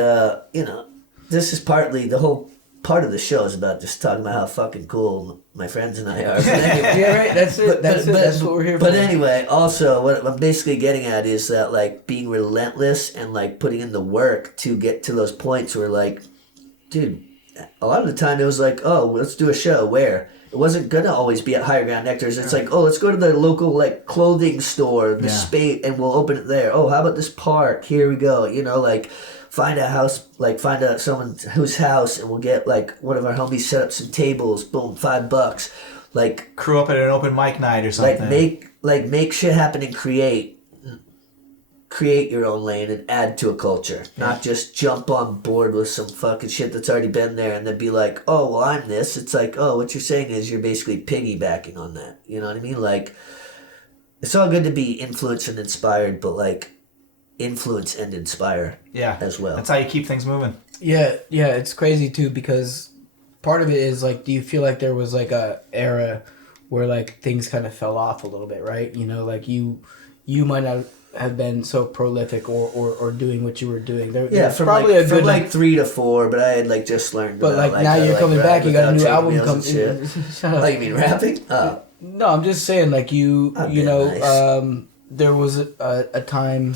you know, this is partly, the whole part of the show is about just talking about how fucking cool my friends and I are. But anyway, Yeah, right. That's it. That's what we're here for. but anyway, also, what I'm basically getting at is that, like, being relentless and, like, putting in the work to get to those points where, like, dude, a lot of the time it was like, oh, let's do a show. Where? It wasn't going to always be at Higher Ground Nectars. It's like, oh, let's go to the local, like, clothing store, the space, and we'll open it there. Oh, how about this park? Here we go. You know, like, find out someone whose house, and we'll get, like, one of our homies set up some tables. Boom, $5. Like, Crew up at an open mic night or something. make shit happen and create your own lane and add to a culture. Not just jump on board with some fucking shit that's already been there and then be like, oh, well, I'm this. It's like, oh, what you're saying is you're basically piggybacking on that. You know what I mean? Like, it's all good to be influenced and inspired, but, like, influence and inspire as well. That's how you keep things moving. Yeah, it's crazy too, because part of it is like, do you feel like there was like a era where like things kind of fell off a little bit, right? You know, like you might not have been so prolific or doing what you were doing. There's from probably like, a good from like 3 to 4, but I had like just learned. But about, like now you're coming back, you got a new album coming. Shut up. Oh, you mean rapping? No, I'm just saying, like you know, nice. There was a time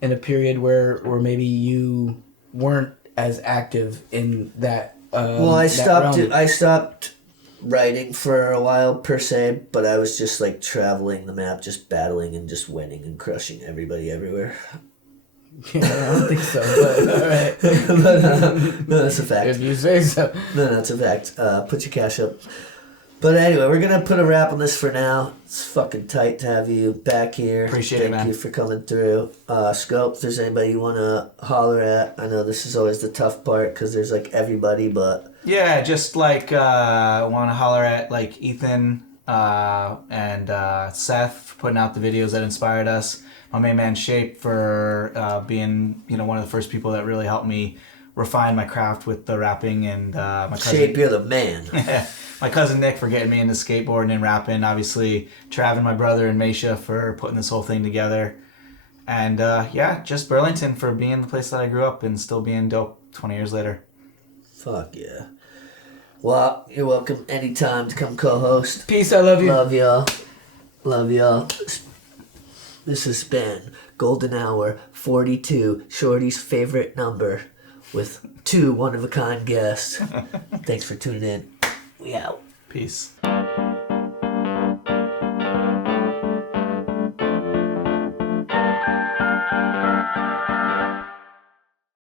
in a period where maybe you weren't as active in that. Well, I that realm. I stopped writing for a while per se, but I was just like traveling the map, just battling and just winning and crushing everybody everywhere. Yeah, I don't think so, but all right. But, no, that's a fact. If you say so. No, that's a fact. Put your cash up. But anyway, we're going to put a wrap on this for now. It's fucking tight to have you back here. Appreciate it, man. Thank you for coming through. Skope, if there's anybody you want to holler at, I know this is always the tough part because there's like everybody, but... Yeah, just like want to holler at like Ethan and Seth for putting out the videos that inspired us. My main man Shape for being one of the first people that really helped me refine my craft with the rapping, and my cousin Shape, you're the man. my cousin Nick for getting me into skateboarding and rapping. Obviously, Trav and my brother and Machia for putting this whole thing together. And just Beerlington for being the place that I grew up and still being dope 20 years later. Fuck yeah. Well, you're welcome anytime to come co-host. Peace, I love you. Love y'all. Love y'all. This has been Golden Hour 42, Shorty's favorite number, with 2 one-of-a-kind guests. Thanks for tuning in. We out. Peace.